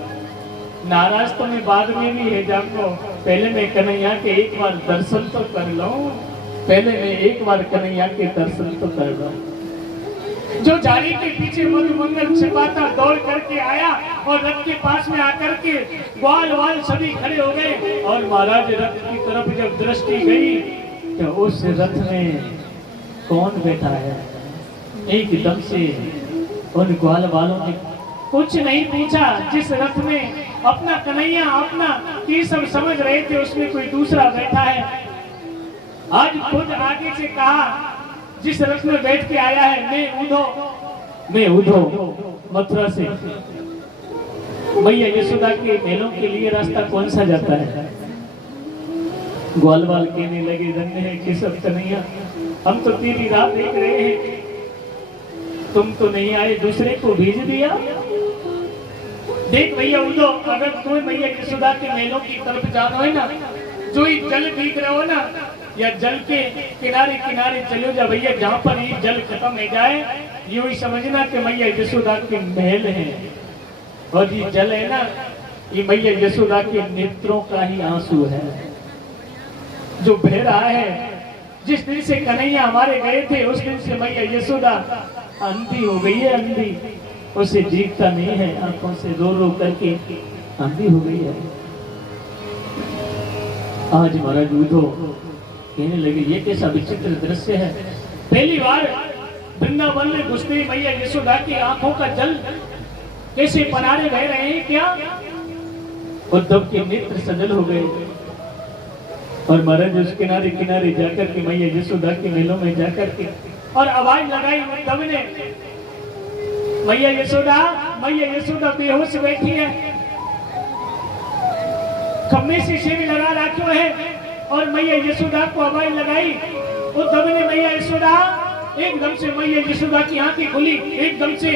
नाराज तो मैं बाद में भी है जाऊंगा, पहले मैं कन्हैया के एक बार दर्शन तो कर लूं, पहले मैं एक बार कन्हैया के दर्शन तो कर लूं। जो झाड़ी के पीछे मधुमंगल छिपाता दौड़ करके आया, और रथ के पास में आकर के ग्वाल वाल सभी खड़े हो गए। और महाराज रथ की तरफ जब दृष्टि गई तो उस रथ में कौन बैठा है, एकदम से उन ग्वाल वालों ने कुछ नहीं पूछा। जिस रथ में अपना कन्हैया अपना की सब समझ रहे थे, उसमें कोई दूसरा बैठा है। आज खुद आगे से कहा, जिस रथ में बैठ के आया है, मैं उद्धव मथुरा से मैया यशोदा के मेलों के लिए रास्ता कौन सा जाता है। ग्वाल वाल कहने लगे, धन्य है कि सब कन्हैया, हम तो तेरी राह देख रहे हैं, तुम तो नहीं आए, दूसरे को भेज दिया। देख भैया उद्धव, अगर कोई मैया यशोदा के मेलों की तरफ जाना है ना, जो ही जल दिख रहा हो ना, या जल के किनारे किनारे चलो जा भैया, जहाँ पर ये जल खत्म हो जाए, यूं ही समझना कि मैया यशोदा के महल है। और ये जल है ना, ये मैया यशोदा के नेत्रों का ही आंसू है जो बह रहा है। जिस दिन से कन्हैया हमारे गए थे, उस दिन से मैया यशोदा अंधी हो गई है, अंधी, उसे दिखता नहीं है, आंखों से रो रो करके अंधी हो गई है। आज महाराज उद्धव कहने लगे, ये कैसा विचित्र दृश्य है। पहली बार वृंदावन में घुसते मैया यशोदा की आंखों का जल कैसे पनारे बह रहे हैं क्या। उद्धव के नेत्र सजल हो गए, और महाराज उस किनारे किनारे जाकर के मैया यशोदा के मेलों में जाकर के और आवाज लगाई उद्धव ने, मैया यशोदा बेहोश बैठी है, खम्भे से शिव लगा रखे है। और मैया यशोदा को आवाज लगाई उद्धव ने, मैया यशोदा। एकदम से मैया यशोदा की आंखें खुली, एकदम से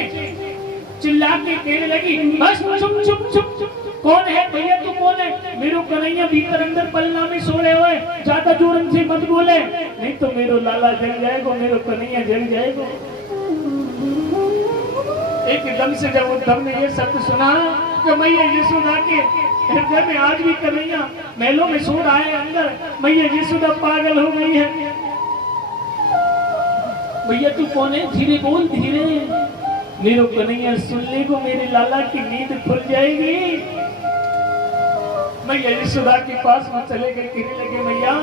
चिल्ला के कहने लगी, बस चुप चुप चुप चुप। कौन है भैया, तू कौन है? मेरो कन्हैया भीतर अंदर पलना में सो रहे हुए, ज्यादा जोर से मत बोले, नहीं तो मेरो लाला जल जाएगा, मेरो कन्हैया जल जाएगा। एकदम से जब उद्धव ने ये शब्द सुना तो मैया यशोदा के हृदय में आज भी कन्हैया महलों में सो रहा है अंदर, मैया यशोदा पागल हो गई है। भैया तू कौन है? धीरे बोल, धीरे, मेरो कन्हैया सुन ले को मेरे लाला की नींद खुल जाएगी। मैया यशोदा के पास में चले गए, कहने लगे, मैया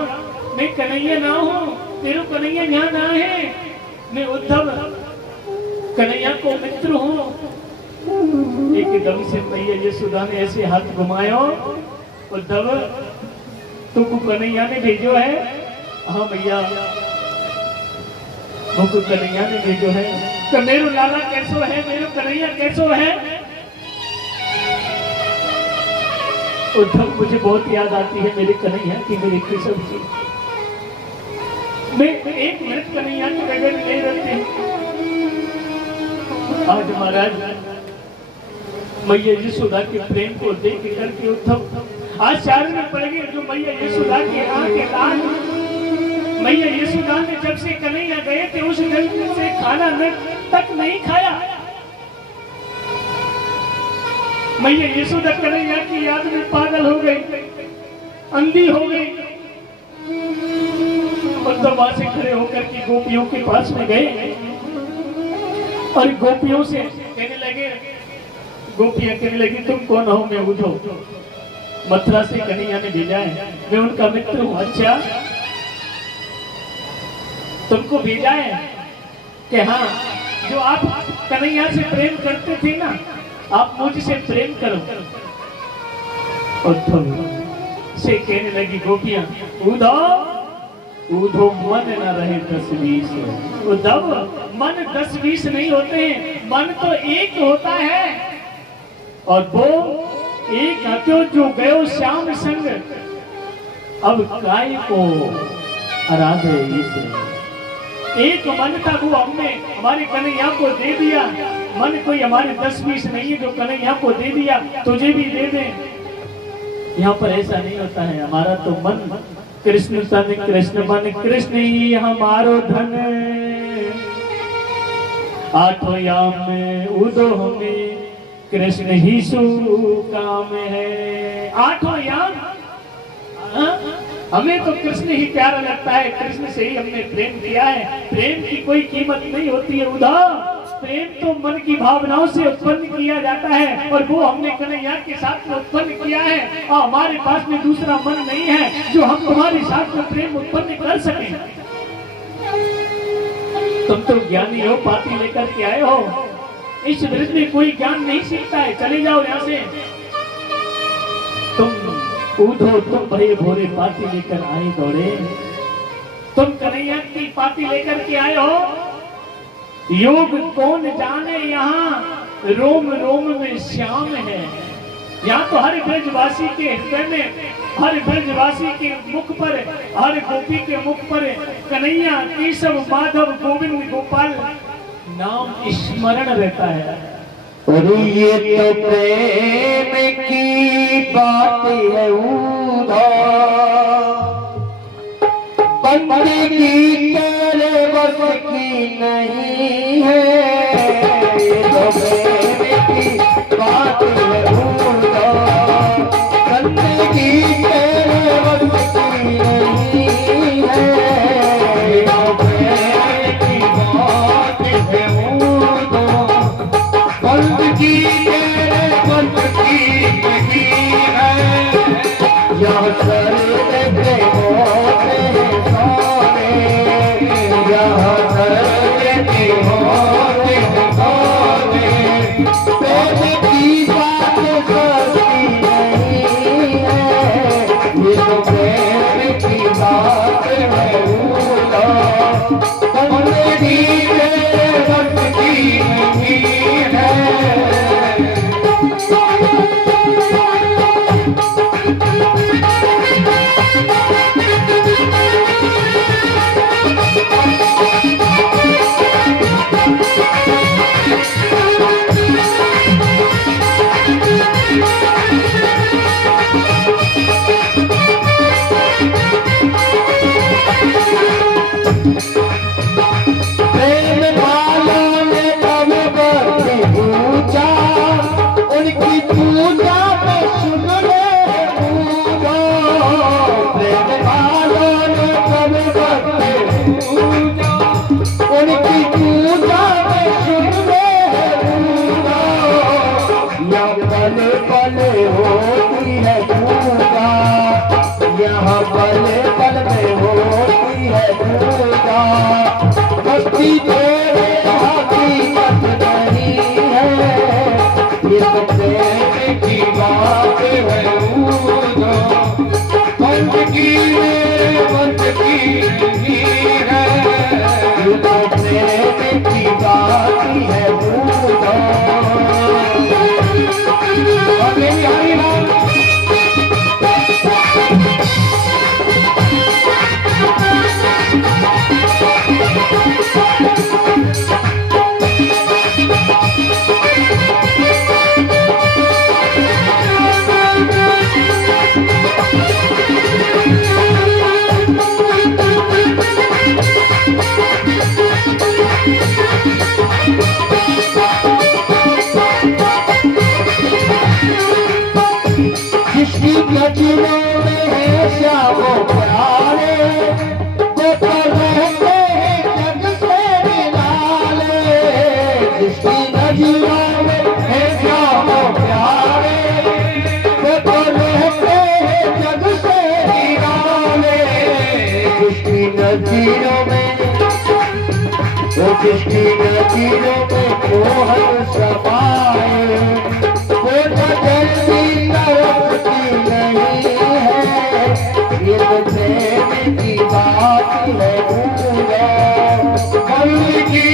मैं कन्हैया ना हूँ, तेरे कन्हैया यहाँ ना है, मैं उद्धव कन्हैया को मित्र हूँ। एकदम से मैया यशोदा ने ऐसे हाथ घुमायो, उद्धव तुमको कन्हैया ने भेजो है? हाँ भैया मुझको कन्हैया ने भेजो है। तो मेरो लाला कैसो है, मेरो कन्हैया कैसो है? उद्धव मुझे बहुत याद आती है मेरे कन्हैया की, मेरे कृष्ण की। मैं एक मिनट कन्हैया के बगैर नहीं रहती। आज महाराज मैया यशोदा के प्रेम को देख करके उद्धव आश्चर्य में पड़ गए। जो मैया यशोदा के आंखें लाल, मैया यशोदा ने जब से कन्हैया गए थे उस दिन से खाना तक नहीं खाया। मैया यशोदा कन्हैया की याद में पागल हो गई, अंधी हो गई। उद्धव वहां से खड़े होकर के गोपियों के पास में गए और गोपियों से कहने लगे, गोपियां कहने लगी, तुम कौन हो? मैं उद्धव, मथुरा से कन्हैया ने भेजा है, मैं उनका मित्र हूँ। अच्छा तुमको भेजा है कि हाँ, जो आप कन्हैया से प्रेम करते थे ना, आप मुझसे प्रेम करो। उद्धव से कहने लगी गोपियां, उद्धव उद्धव मन न रहे 10-20। उद्धव मन 10-20 नहीं होते हैं, मन तो एक होता है, और वो एक हत्यो जो गयो श्याम संग, अब काय को आराधे ईश्वर। एक मन था वो हमने हमारे कन्हैया को दे दिया। मन कोई हमारे 10-20 नहीं है जो कन्हैया को दे दिया, तुझे भी दे दे। यहाँ पर ऐसा नहीं होता है, हमारा तो मन कृष्ण तन कृष्ण मन, कृष्ण ही हमारो धन। आठों याम में उदो हमें कृष्ण ही काम है। आठों याम हमें तो कृष्ण ही प्यारा लगता है, कृष्ण से ही हमने प्रेम किया है। प्रेम की कोई कीमत नहीं होती है उद्धव, प्रेम तो मन की भावनाओं से उत्पन्न किया जाता है, और वो हमने कन्हैया के साथ में उत्पन्न किया है। और हमारे पास में दूसरा मन नहीं है जो हम तुम्हारे साथ में प्रेम उत्पन्न कर सके। तुम तो ज्ञानी हो, पाती लेकर के आए हो, इस ब्रज में कोई ज्ञान नहीं सीखता है, चले जाओ यहाँ से। तुम उधो, तुम भरे भोरे पाती लेकर आए दौड़े, तुम कन्हैया की पाती लेकर के आए हो। योग कौन जाने यहाँ रोम रोम में श्याम है। यहाँ तो हर ब्रजवासी के हृदय में, हर ब्रजवासी के मुख पर, हर गोपी के मुख पर कन्हैया, केशव, माधव, गोविंद, गोपाल नाम स्मरण रहता है। अरे ये तो प्रेम की बात है उधर, बंदे की तेरे बस की नहीं है। ये तो प्रेम की बात है उधर, बंदे की तेरे बस की नहीं है। ये तो प्रेम की बात है उधर, बंद की तेरे बंद की नहीं है। यह सर के होते सारे, यह सर के होते सारे, प्रेम की बात सच्ची नहीं है। ये तो प्रेम की बात है उदा बंदगी तेरे बस की नहीं है भक्ति तेरे हकीकत नहीं है ये तो प्रेम की बात है उदा बंदगी नहीं है ये तो प्रेम की बात है उदा जिसकी नजरों में है श्यामो प्यारे वो तो रहते हैं जग से निराले जिसकी नजरों में है श्यामो प्यारे वो तो रहते हैं जग से निराले जिसकी नजरों में वो जिसकी नजरों में मोहन समाए वो जल्दी तरफ ये तो प्रेम की बात है पूरा बंदगी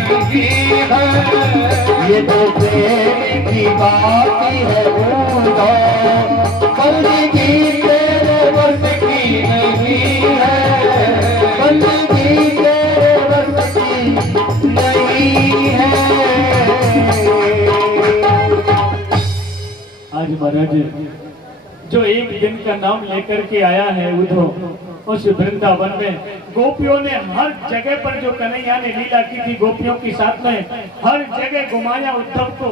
नहीं है ये तो प्रेम की बात है पूरा बंदगी तेरे बस की नहीं है बंदगी तेरे बस की नहीं है। आज महाराज जो एक दिन का नाम लेकर के आया है उद्धव उस वृंदावन में गोपियों ने हर जगह पर जो कन्हैया ने लीला की थी गोपियों के साथ में हर जगह घुमाया उद्धव को।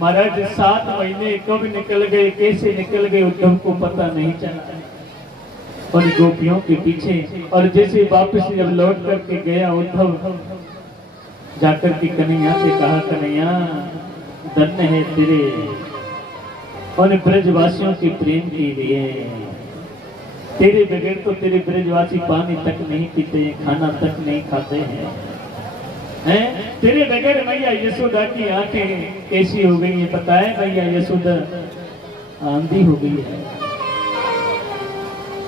महाराज 7 महीने कब निकल गए कैसे निकल गए उद्धव को पता नहीं चला और गोपियों के पीछे और जैसे वापस जब लौट करके गया उद्धव जाकर के कन्हैया से कहा कन्हैया धन्य है तेरे और ब्रजवासियों के प्रेम के लिए तेरे बगैर तो तेरे ब्रजवासी पानी तक नहीं पीते खाना तक नहीं खाते हैं तेरे बगैर मैया यशोदा की आंखें कैसी हो गई है पता है मैया यशोदा आंधी हो गई है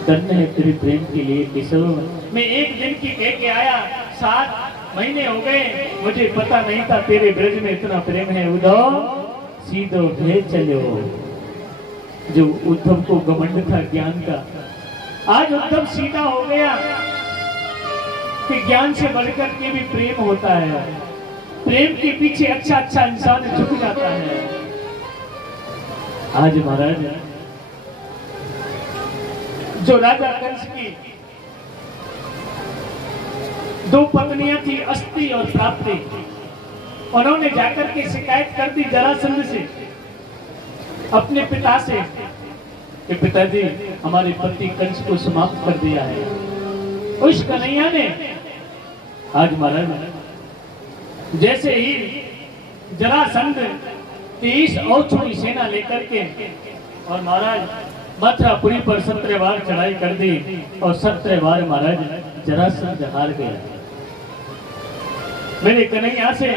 धन्य है तेरे प्रेम के लिए किशोर मैं एक दिन की कह के आया 7 महीने हो गए मुझे पता नहीं था तेरे ब्रज में इतना प्रेम है उद्धव सीधो भेज चलो जो उद्धव को घमंड था ज्ञान का आज उद्धव सीधा हो गया कि ज्ञान से बढ़कर के भी प्रेम होता है प्रेम के पीछे अच्छा अच्छा इंसान झुक जाता है। आज महाराज जो राजा कंस की 2 पत्नियां थी अस्थि और प्राप्ति उन्होंने जाकर के शिकायत कर दी जरासंध से अपने पिता से कि पिताजी हमारे पति कंस को समाप्त कर दिया है। उस कन्हैया ने आज महाराज जैसे ही जरासंध 30 और छोटी सेना लेकर के और महाराज मथुरापुरी पर 17 बार चढ़ाई कर दी और 17 बार महाराज जरासंध हार गया। मेरे कन्हैया से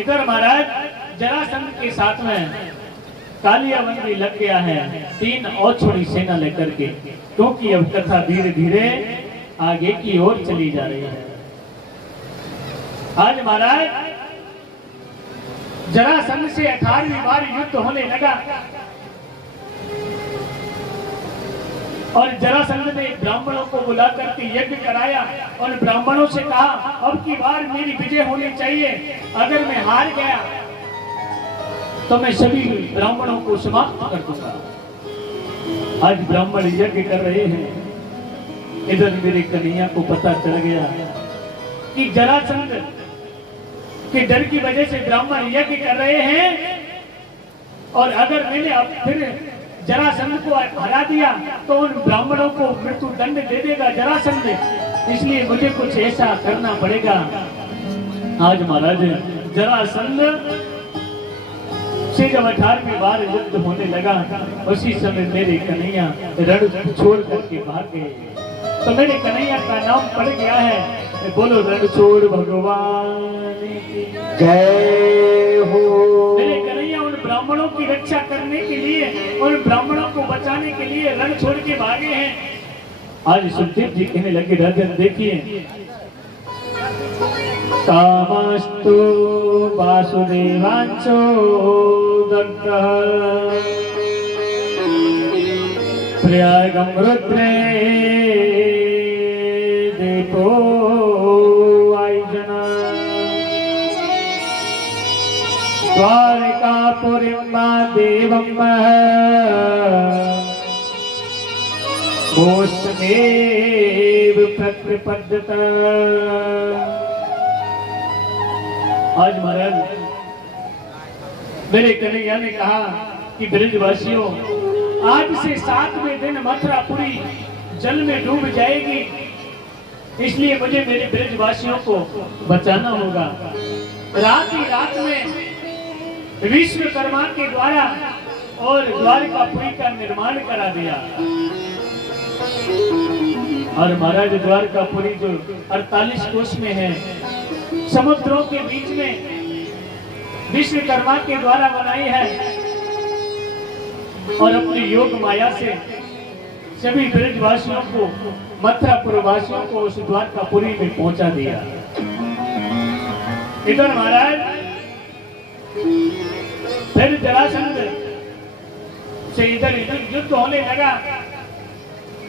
इधर महाराज जरासंध के साथ में कालियावन भी लग गया है 3 और छोड़ी सेना लेकर के, क्योंकि अब कथा धीरे धीरे आगे की ओर चली जा रही है। आज महाराज जरासंध से 18वीं बार युद्ध होने लगा और जरासंध ने ब्राह्मणों को बुला करके यज्ञ कराया और ब्राह्मणों से कहा अब की बार मेरी विजय होनी चाहिए, अगर मैं हार गया तो मैं सभी ब्राह्मणों को समाप्त कर दूंगा। आज ब्राह्मण यज्ञ कर रहे हैं, इधर मेरे कन्हैया को पता चल गया कि जरासंध के डर की वजह से ब्राह्मण यज्ञ कर रहे हैं और अगर मैंने अब फिर जरासंध को हरा दिया तो उन ब्राह्मणों को मृत्यु दंड दे देगा जरासंध, इसलिए मुझे कुछ ऐसा करना पड़ेगा। आज महाराज जरासंध से जब 18वीं बार युद्ध होने लगा, उसी समय मेरे कन्हैया रण छोड़ करके भाग गए। तो मेरे कन्हैया का नाम पड़ गया है, बोलो रणछोड़ भगवान की जय हो। मेरे कन्हैया उन ब्राह्मणों की रक्षा करने के लिए, उन ब्राह्मणों को बचाने के लिए रण छोड़ के भागे हैं। आज सुखदेव जी कहने लगे राजन देखिए, कामस्तु वासुदेवांचो दग्धः प्रयागं रुद्रे देवो आयुजना द्वारिकापुरीं मा देवं भोस्तमेव प्रकृपद्यत। आज महाराज मेरे कन्हैया ने कहा कि ब्रजवासियों, आज से 7वें दिन मथुरापुरी जल में डूब जाएगी, इसलिए मुझे मेरे ब्रजवासियों को बचाना होगा। रात ही रात में विश्वकर्मा के द्वारा और द्वारकापुरी का निर्माण करा दिया और महाराज द्वारकापुरी जो 48 कोस में है, समुद्रों के बीच में विश्वकर्मा के द्वारा बनाई है और अपनी योग माया से सभी ब्रजवासियों को, मथुरापुर वासियों को उस द्वारकापुरी में पहुंचा दिया। इधर महाराज फिर जरासंध से इधर युद्ध होने लगा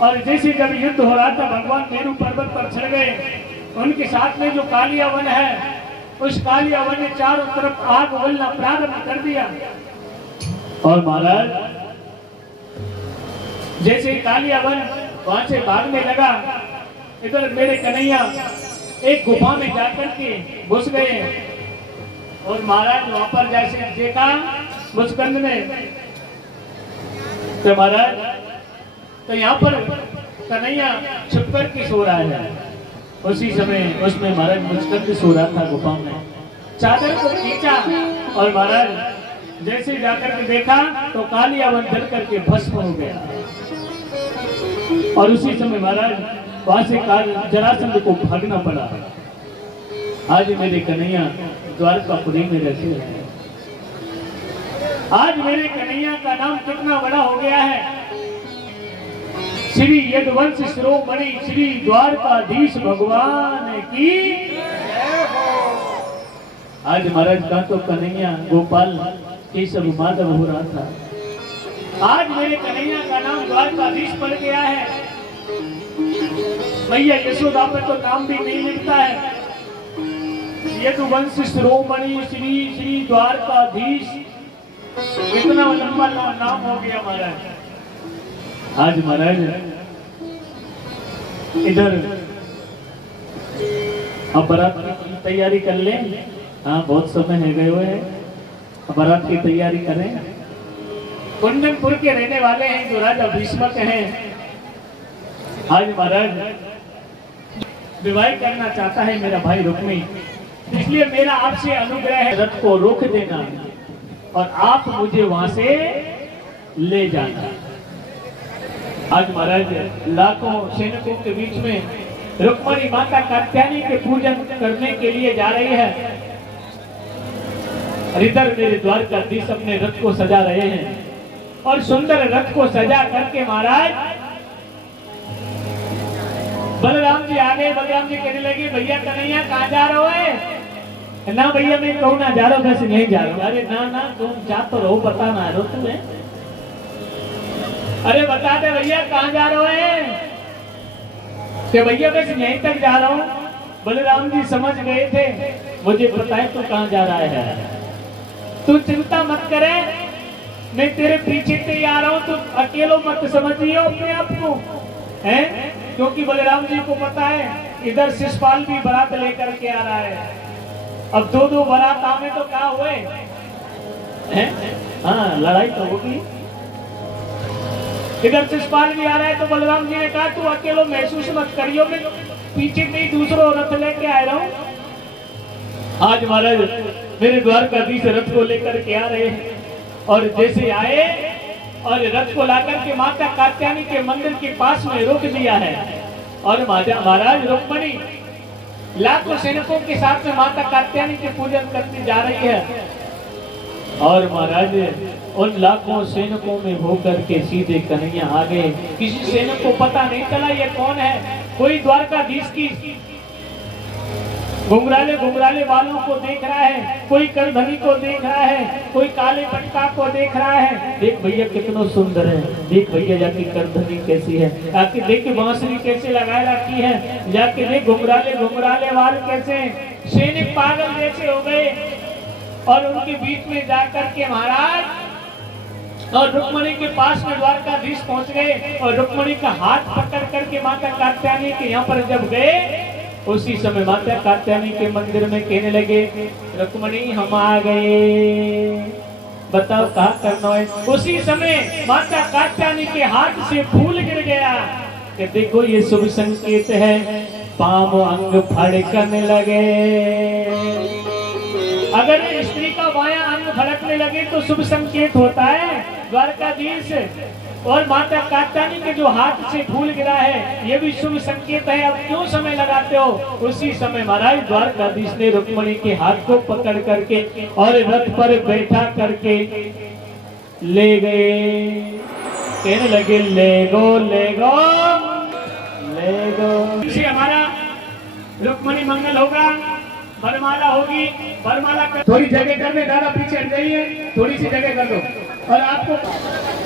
और जैसे जब युद्ध हो रहा था, भगवान मेरू पर्वत पर चढ़ गए। उनके साथ में जो कालियावन है, उस कालियावन ने चारों तरफ आग उगलना प्रारंभ कर दिया और महाराज जैसे कालियावन वहां से भागने लगा, इधर मेरे कन्हैया एक गुफा में जाकर के घुस गए और महाराज वहां पर जैसे देखा मुस्कंद ने, तो महाराज तो यहाँ पर कन्हैया छुप कर के सो रहा है। उसी समय उसमें महाराज मुस्कंद सो रहा था गुफा में। चादर को खींचा और महाराज जैसे जाकर के देखा तो कालियावन जल करके भस्म हो गया और उसी समय महाराज वहां से जरासंध को भागना पड़ा। आज मेरे कन्हैया द्वारकापुरी में रहते हैं। आज मेरे कन्हैया का नाम कितना बड़ा हो गया है, श्री यदुवंश शिरोमणि श्री द्वारकाधीश भगवान की। आज महाराज का तो कन्हैया गोपाल केशव माधव हो रहा था, आज मेरे कन्हैया का नाम द्वारकाधीश पड़ गया है। मैया यशोदा पर तो नाम भी नहीं मिलता है। यदुवंश शिरोमणि श्री श्री द्वारकाधीश, कितना लंबा नाम हो गया महाराज। आज महाराज इधर अब बारात की तैयारी कर ले। हाँ, बहुत समय है गए हुए हैं, अब बारात की तैयारी करें। कुंदनपुर के रहने वाले हैं जो राजा भीष्मक हैं। आज महाराज विवाह करना चाहता है मेरा भाई रुक्मी, इसलिए मेरा आपसे अनुग्रह है, रथ को रोक देना और आप मुझे वहां से ले जाना। आज महाराज लाखों सैनिकों के बीच में रुक्मणी माता कात्यायनी के पूजन करने के लिए जा रही है। इधर मेरे द्वारकाधीश अपने रथ को सजा रहे हैं। और सुंदर रथ को सजा करके महाराज बलराम जी आ गए। बलराम जी कहने लगे भैया कन्हैया कहाँ जा रहे हो? ना भैया मैं कहूँ ना जा रहा हूँ, वैसे नहीं जा रहा हूँ। अरे ना ना तुम जा तो रहो, बता ना रहो तुम्हें। अरे बता दे भैया कहाँ जा रहे हो? कि भैया बस यहीं तक जा रहा हूँ। बलराम जी समझ गए थे मुझे पता है तू कहाँ जा रहा है, तू चिंता मत करे, मैं तेरे पीछे से आ रहा हूँ, तू अकेलो मत समझियो अपने आप को, है? क्योंकि बलराम जी को पता है इधर शिषपाल भी बारात लेकर के आ रहा है। अब दो दो बारात आमे तो क्या हुए हैं? हाँ लड़ाई तो होगी। इधर शिषपाल भी आ रहा है तो बलराम जी ने कहा तू अकेलो महसूस मत करियो, मैं पीछे नहीं दूसरो रथ लेके आ रहा हूँ। आज महाराज मेरे द्वारकाधीश रथ को लेकर के आ रहे हैं और जैसे आए और रथ को लाकर के माता कात्यायनी के मंदिर के पास में रोक दिया है और महाराज रुक्मणी लाखों सैनिकों के साथ में माता कात्यायनी के पूजन करने जा रही है। और महाराज उन लाखों सैनिकों में होकर के सीधे कन्हैया आ गए। किसी सैनिक को पता नहीं चला ये कौन है। कोई द्वारकाधीश की घुंघराले बालों को देख रहा है, कोई करधनी को देख रहा है, कोई काले पटका को देख रहा है। देख भैया कितना सुंदर है, देख भैया जाके करधनी कैसी है, आके देख बांसुरी कैसे लगा रखी है, जाके देख घुंघराले बाल कैसे। सैनिक पागल जैसे हो गए और उनके बीच में जाकर के महाराज और रुक्मणी के पास में द्वारकाधीश पहुंच गए और रुक्मणी का हाथ पकड़ करके माता कात्यायनी के यहाँ पर जब गए उसी समय माता कात्यायनी के मंदिर में कहने लगे रुक्मणी हम आ गए, बताओ कहाँ करना है। उसी समय माता कात्यायनी के हाथ से फूल गिर गया कि देखो ये शुभ संकेत है, पांव अंग फड़कने लगे। अगर स्त्री का बायां अंग फड़कने लगे तो शुभ संकेत होता है। द्वारकाधीश और माता कात्यायनी के जो हाथ से फूल गिरा है ये भी शुभ संकेत है। अब क्यों समय लगाते हो? उसी समय महाराज द्वारकाधीश ने रुक्मणी के हाथ को पकड़ करके और रथ पर बैठा करके ले गए। कहने लगे ले गो ले गो ले गो। इसे हमारा रुक्मणी मंगल होगा, वरमाला होगी, वरमाला कर। थोड़ी जगह कर दे, दादा पीछे हट जाइए, थोड़ी सी जगह कर दो। और आपको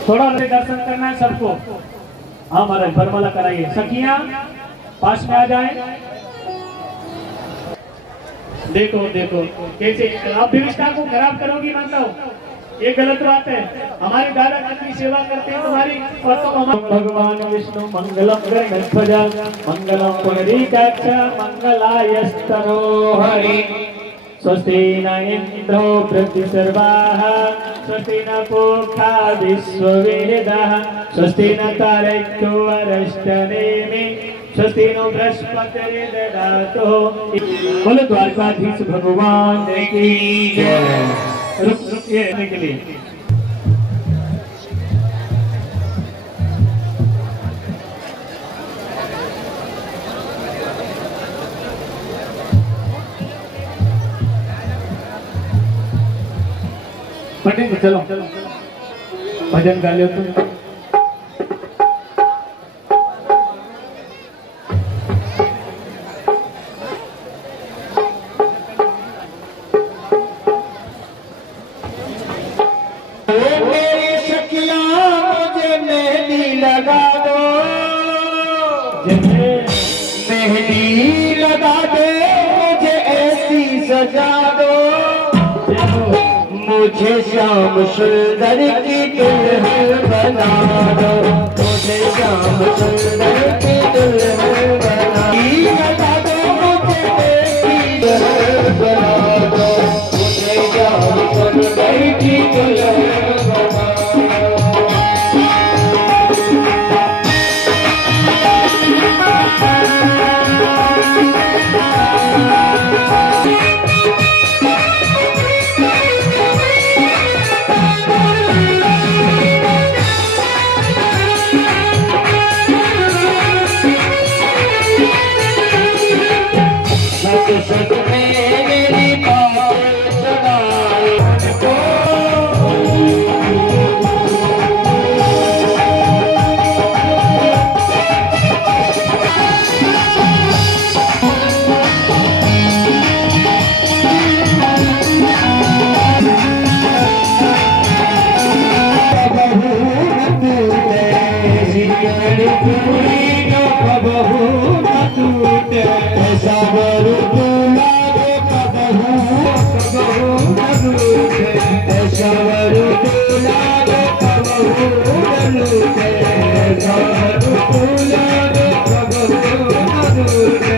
थोड़ा दर्शन करना है सबको। हाँ महाराज वरमाला कराइए। सखियां पास में आ जाएं। देखो देखो कैसे आप विविष्टा को खराब करोगी, मानता हूँ ये गलत बात है। हमारे दादा कितनी सेवा करते हैं तुम्हारी, और तुम भगवान विष्णु मंगलम गणध्वजा मंगलम पुंडरीकाक्ष मंगलायस्तनो हरि। स्वस्ति न इंद्रो वृद्धिसर्वाः स्वस्ति न पूषा विश्ववेदाः स्वस्ति न तारक्यो अरिष्टनेमि स्वस्ति नो बृहस्पतिर्दधातु। बोलो द्वारकाधीश भगवान की जय। रुक ये के लिए पटेंगे, चलो भजन गा लो तुम। मेहंदी लगा दे मुझे ऐसी सजा दो, मुझे श्याम सुंदर की दुल्हन बना दो, मुझे श्याम सुंदर की दुल्हन बना दो, मुझे ऐसी दुल्हन बना दो, मुझे श्याम सुंदर की दुल्हन बना दो। कर पूरी जो कबहू न टूटे सागर दूल्हा जो कबहू न टूटे सागर दूल्हा जो कबहू न टूटे सागर दूल्हा जो कबहू न टूटे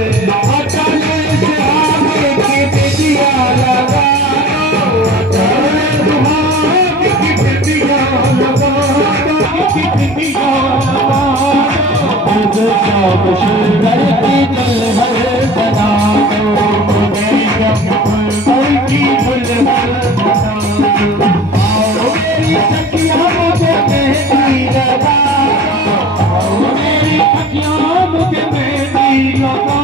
अटल से आगे की बिटिया लगा सुंदर की दिल भर बना की फुल मेरी सखिया मुझे मेहंदी लगा मेरी सखिया मुझे मेहंदी लगा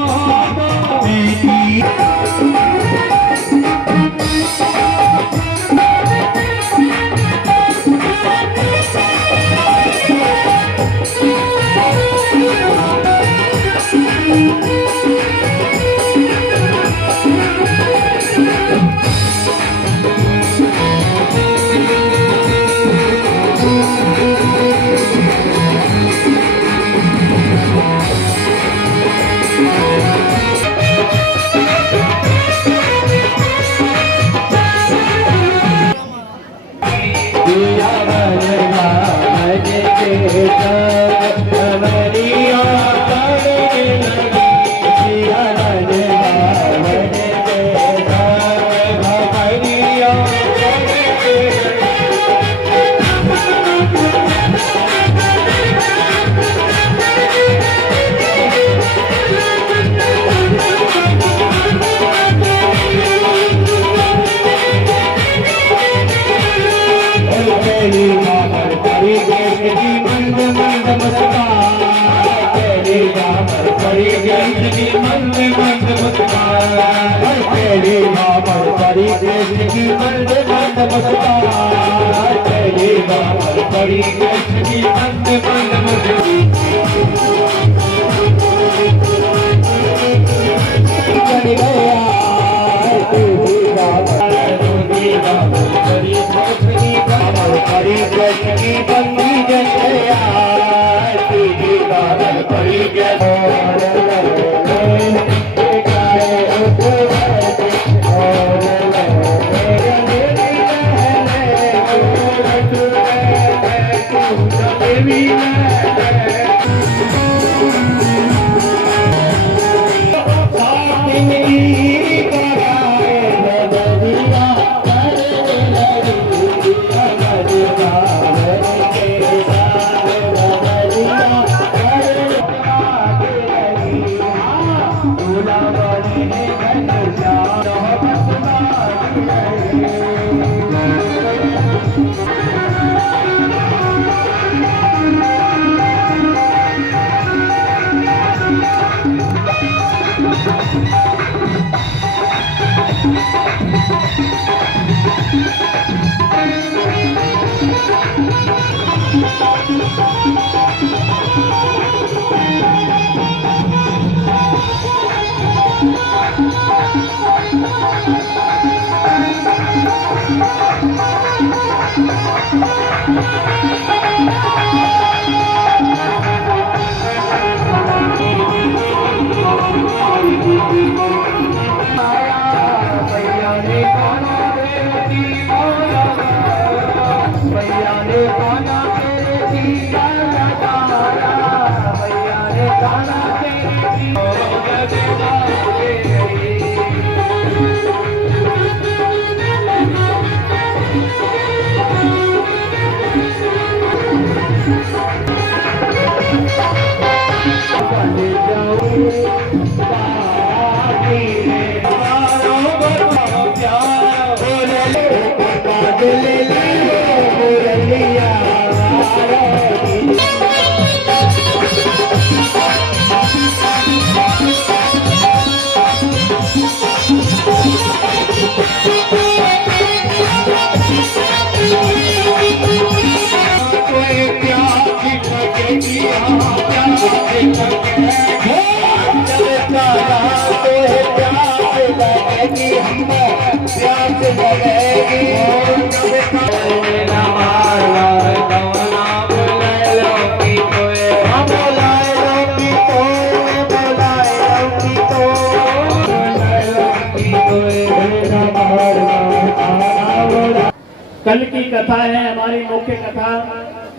कल की कथा है हमारी मुख्य कथा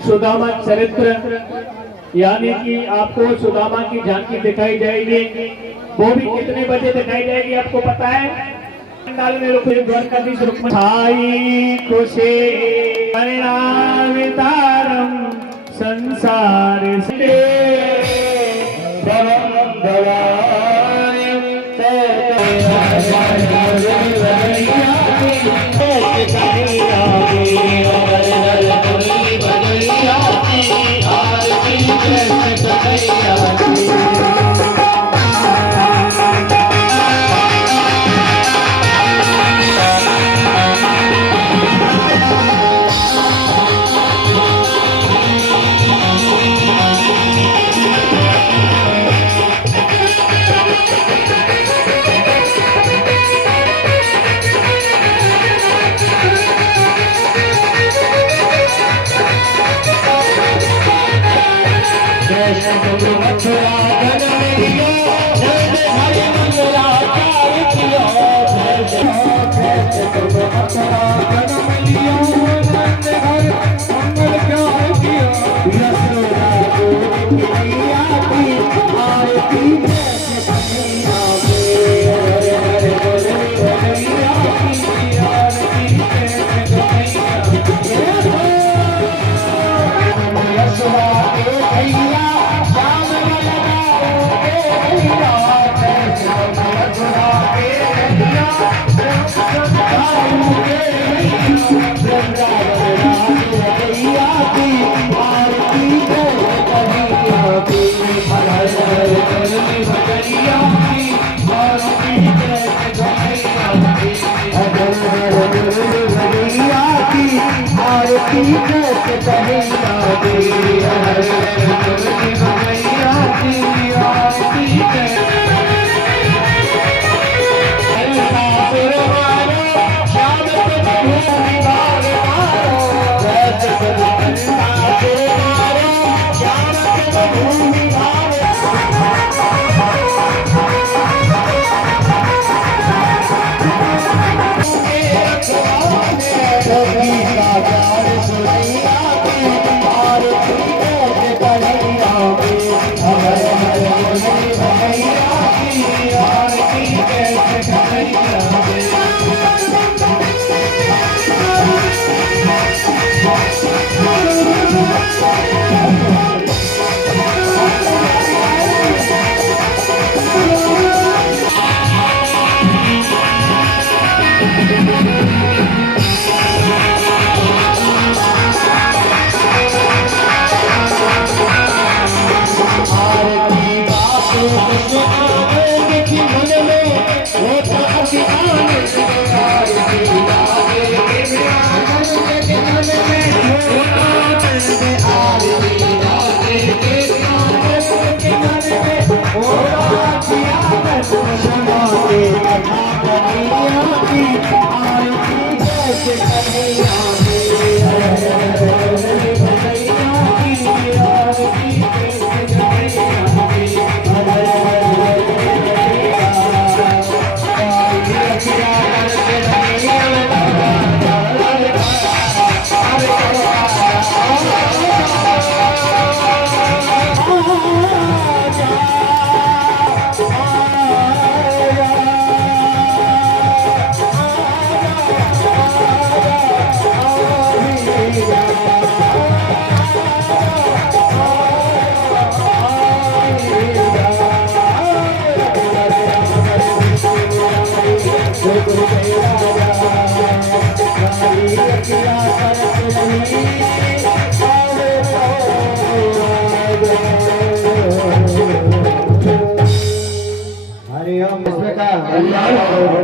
सुदामा चरित्र, यानी कि आपको सुदामा की झांकी दिखाई जाएगी। वो भी कितने बजे दिखाई जाएगी आपको पता है? पंडाल में रुक द्वारकाधीश रुक्मिणी खुशी परिणामितारम संसार से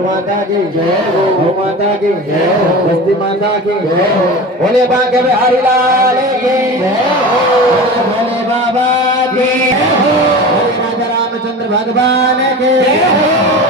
माता की जय, गौ माता की जय, बस्ती माता की जय, भोले बाबा बिहारी लाल की जय, भोले बाबा की जय, राजा रामचंद्र भगवान की जय।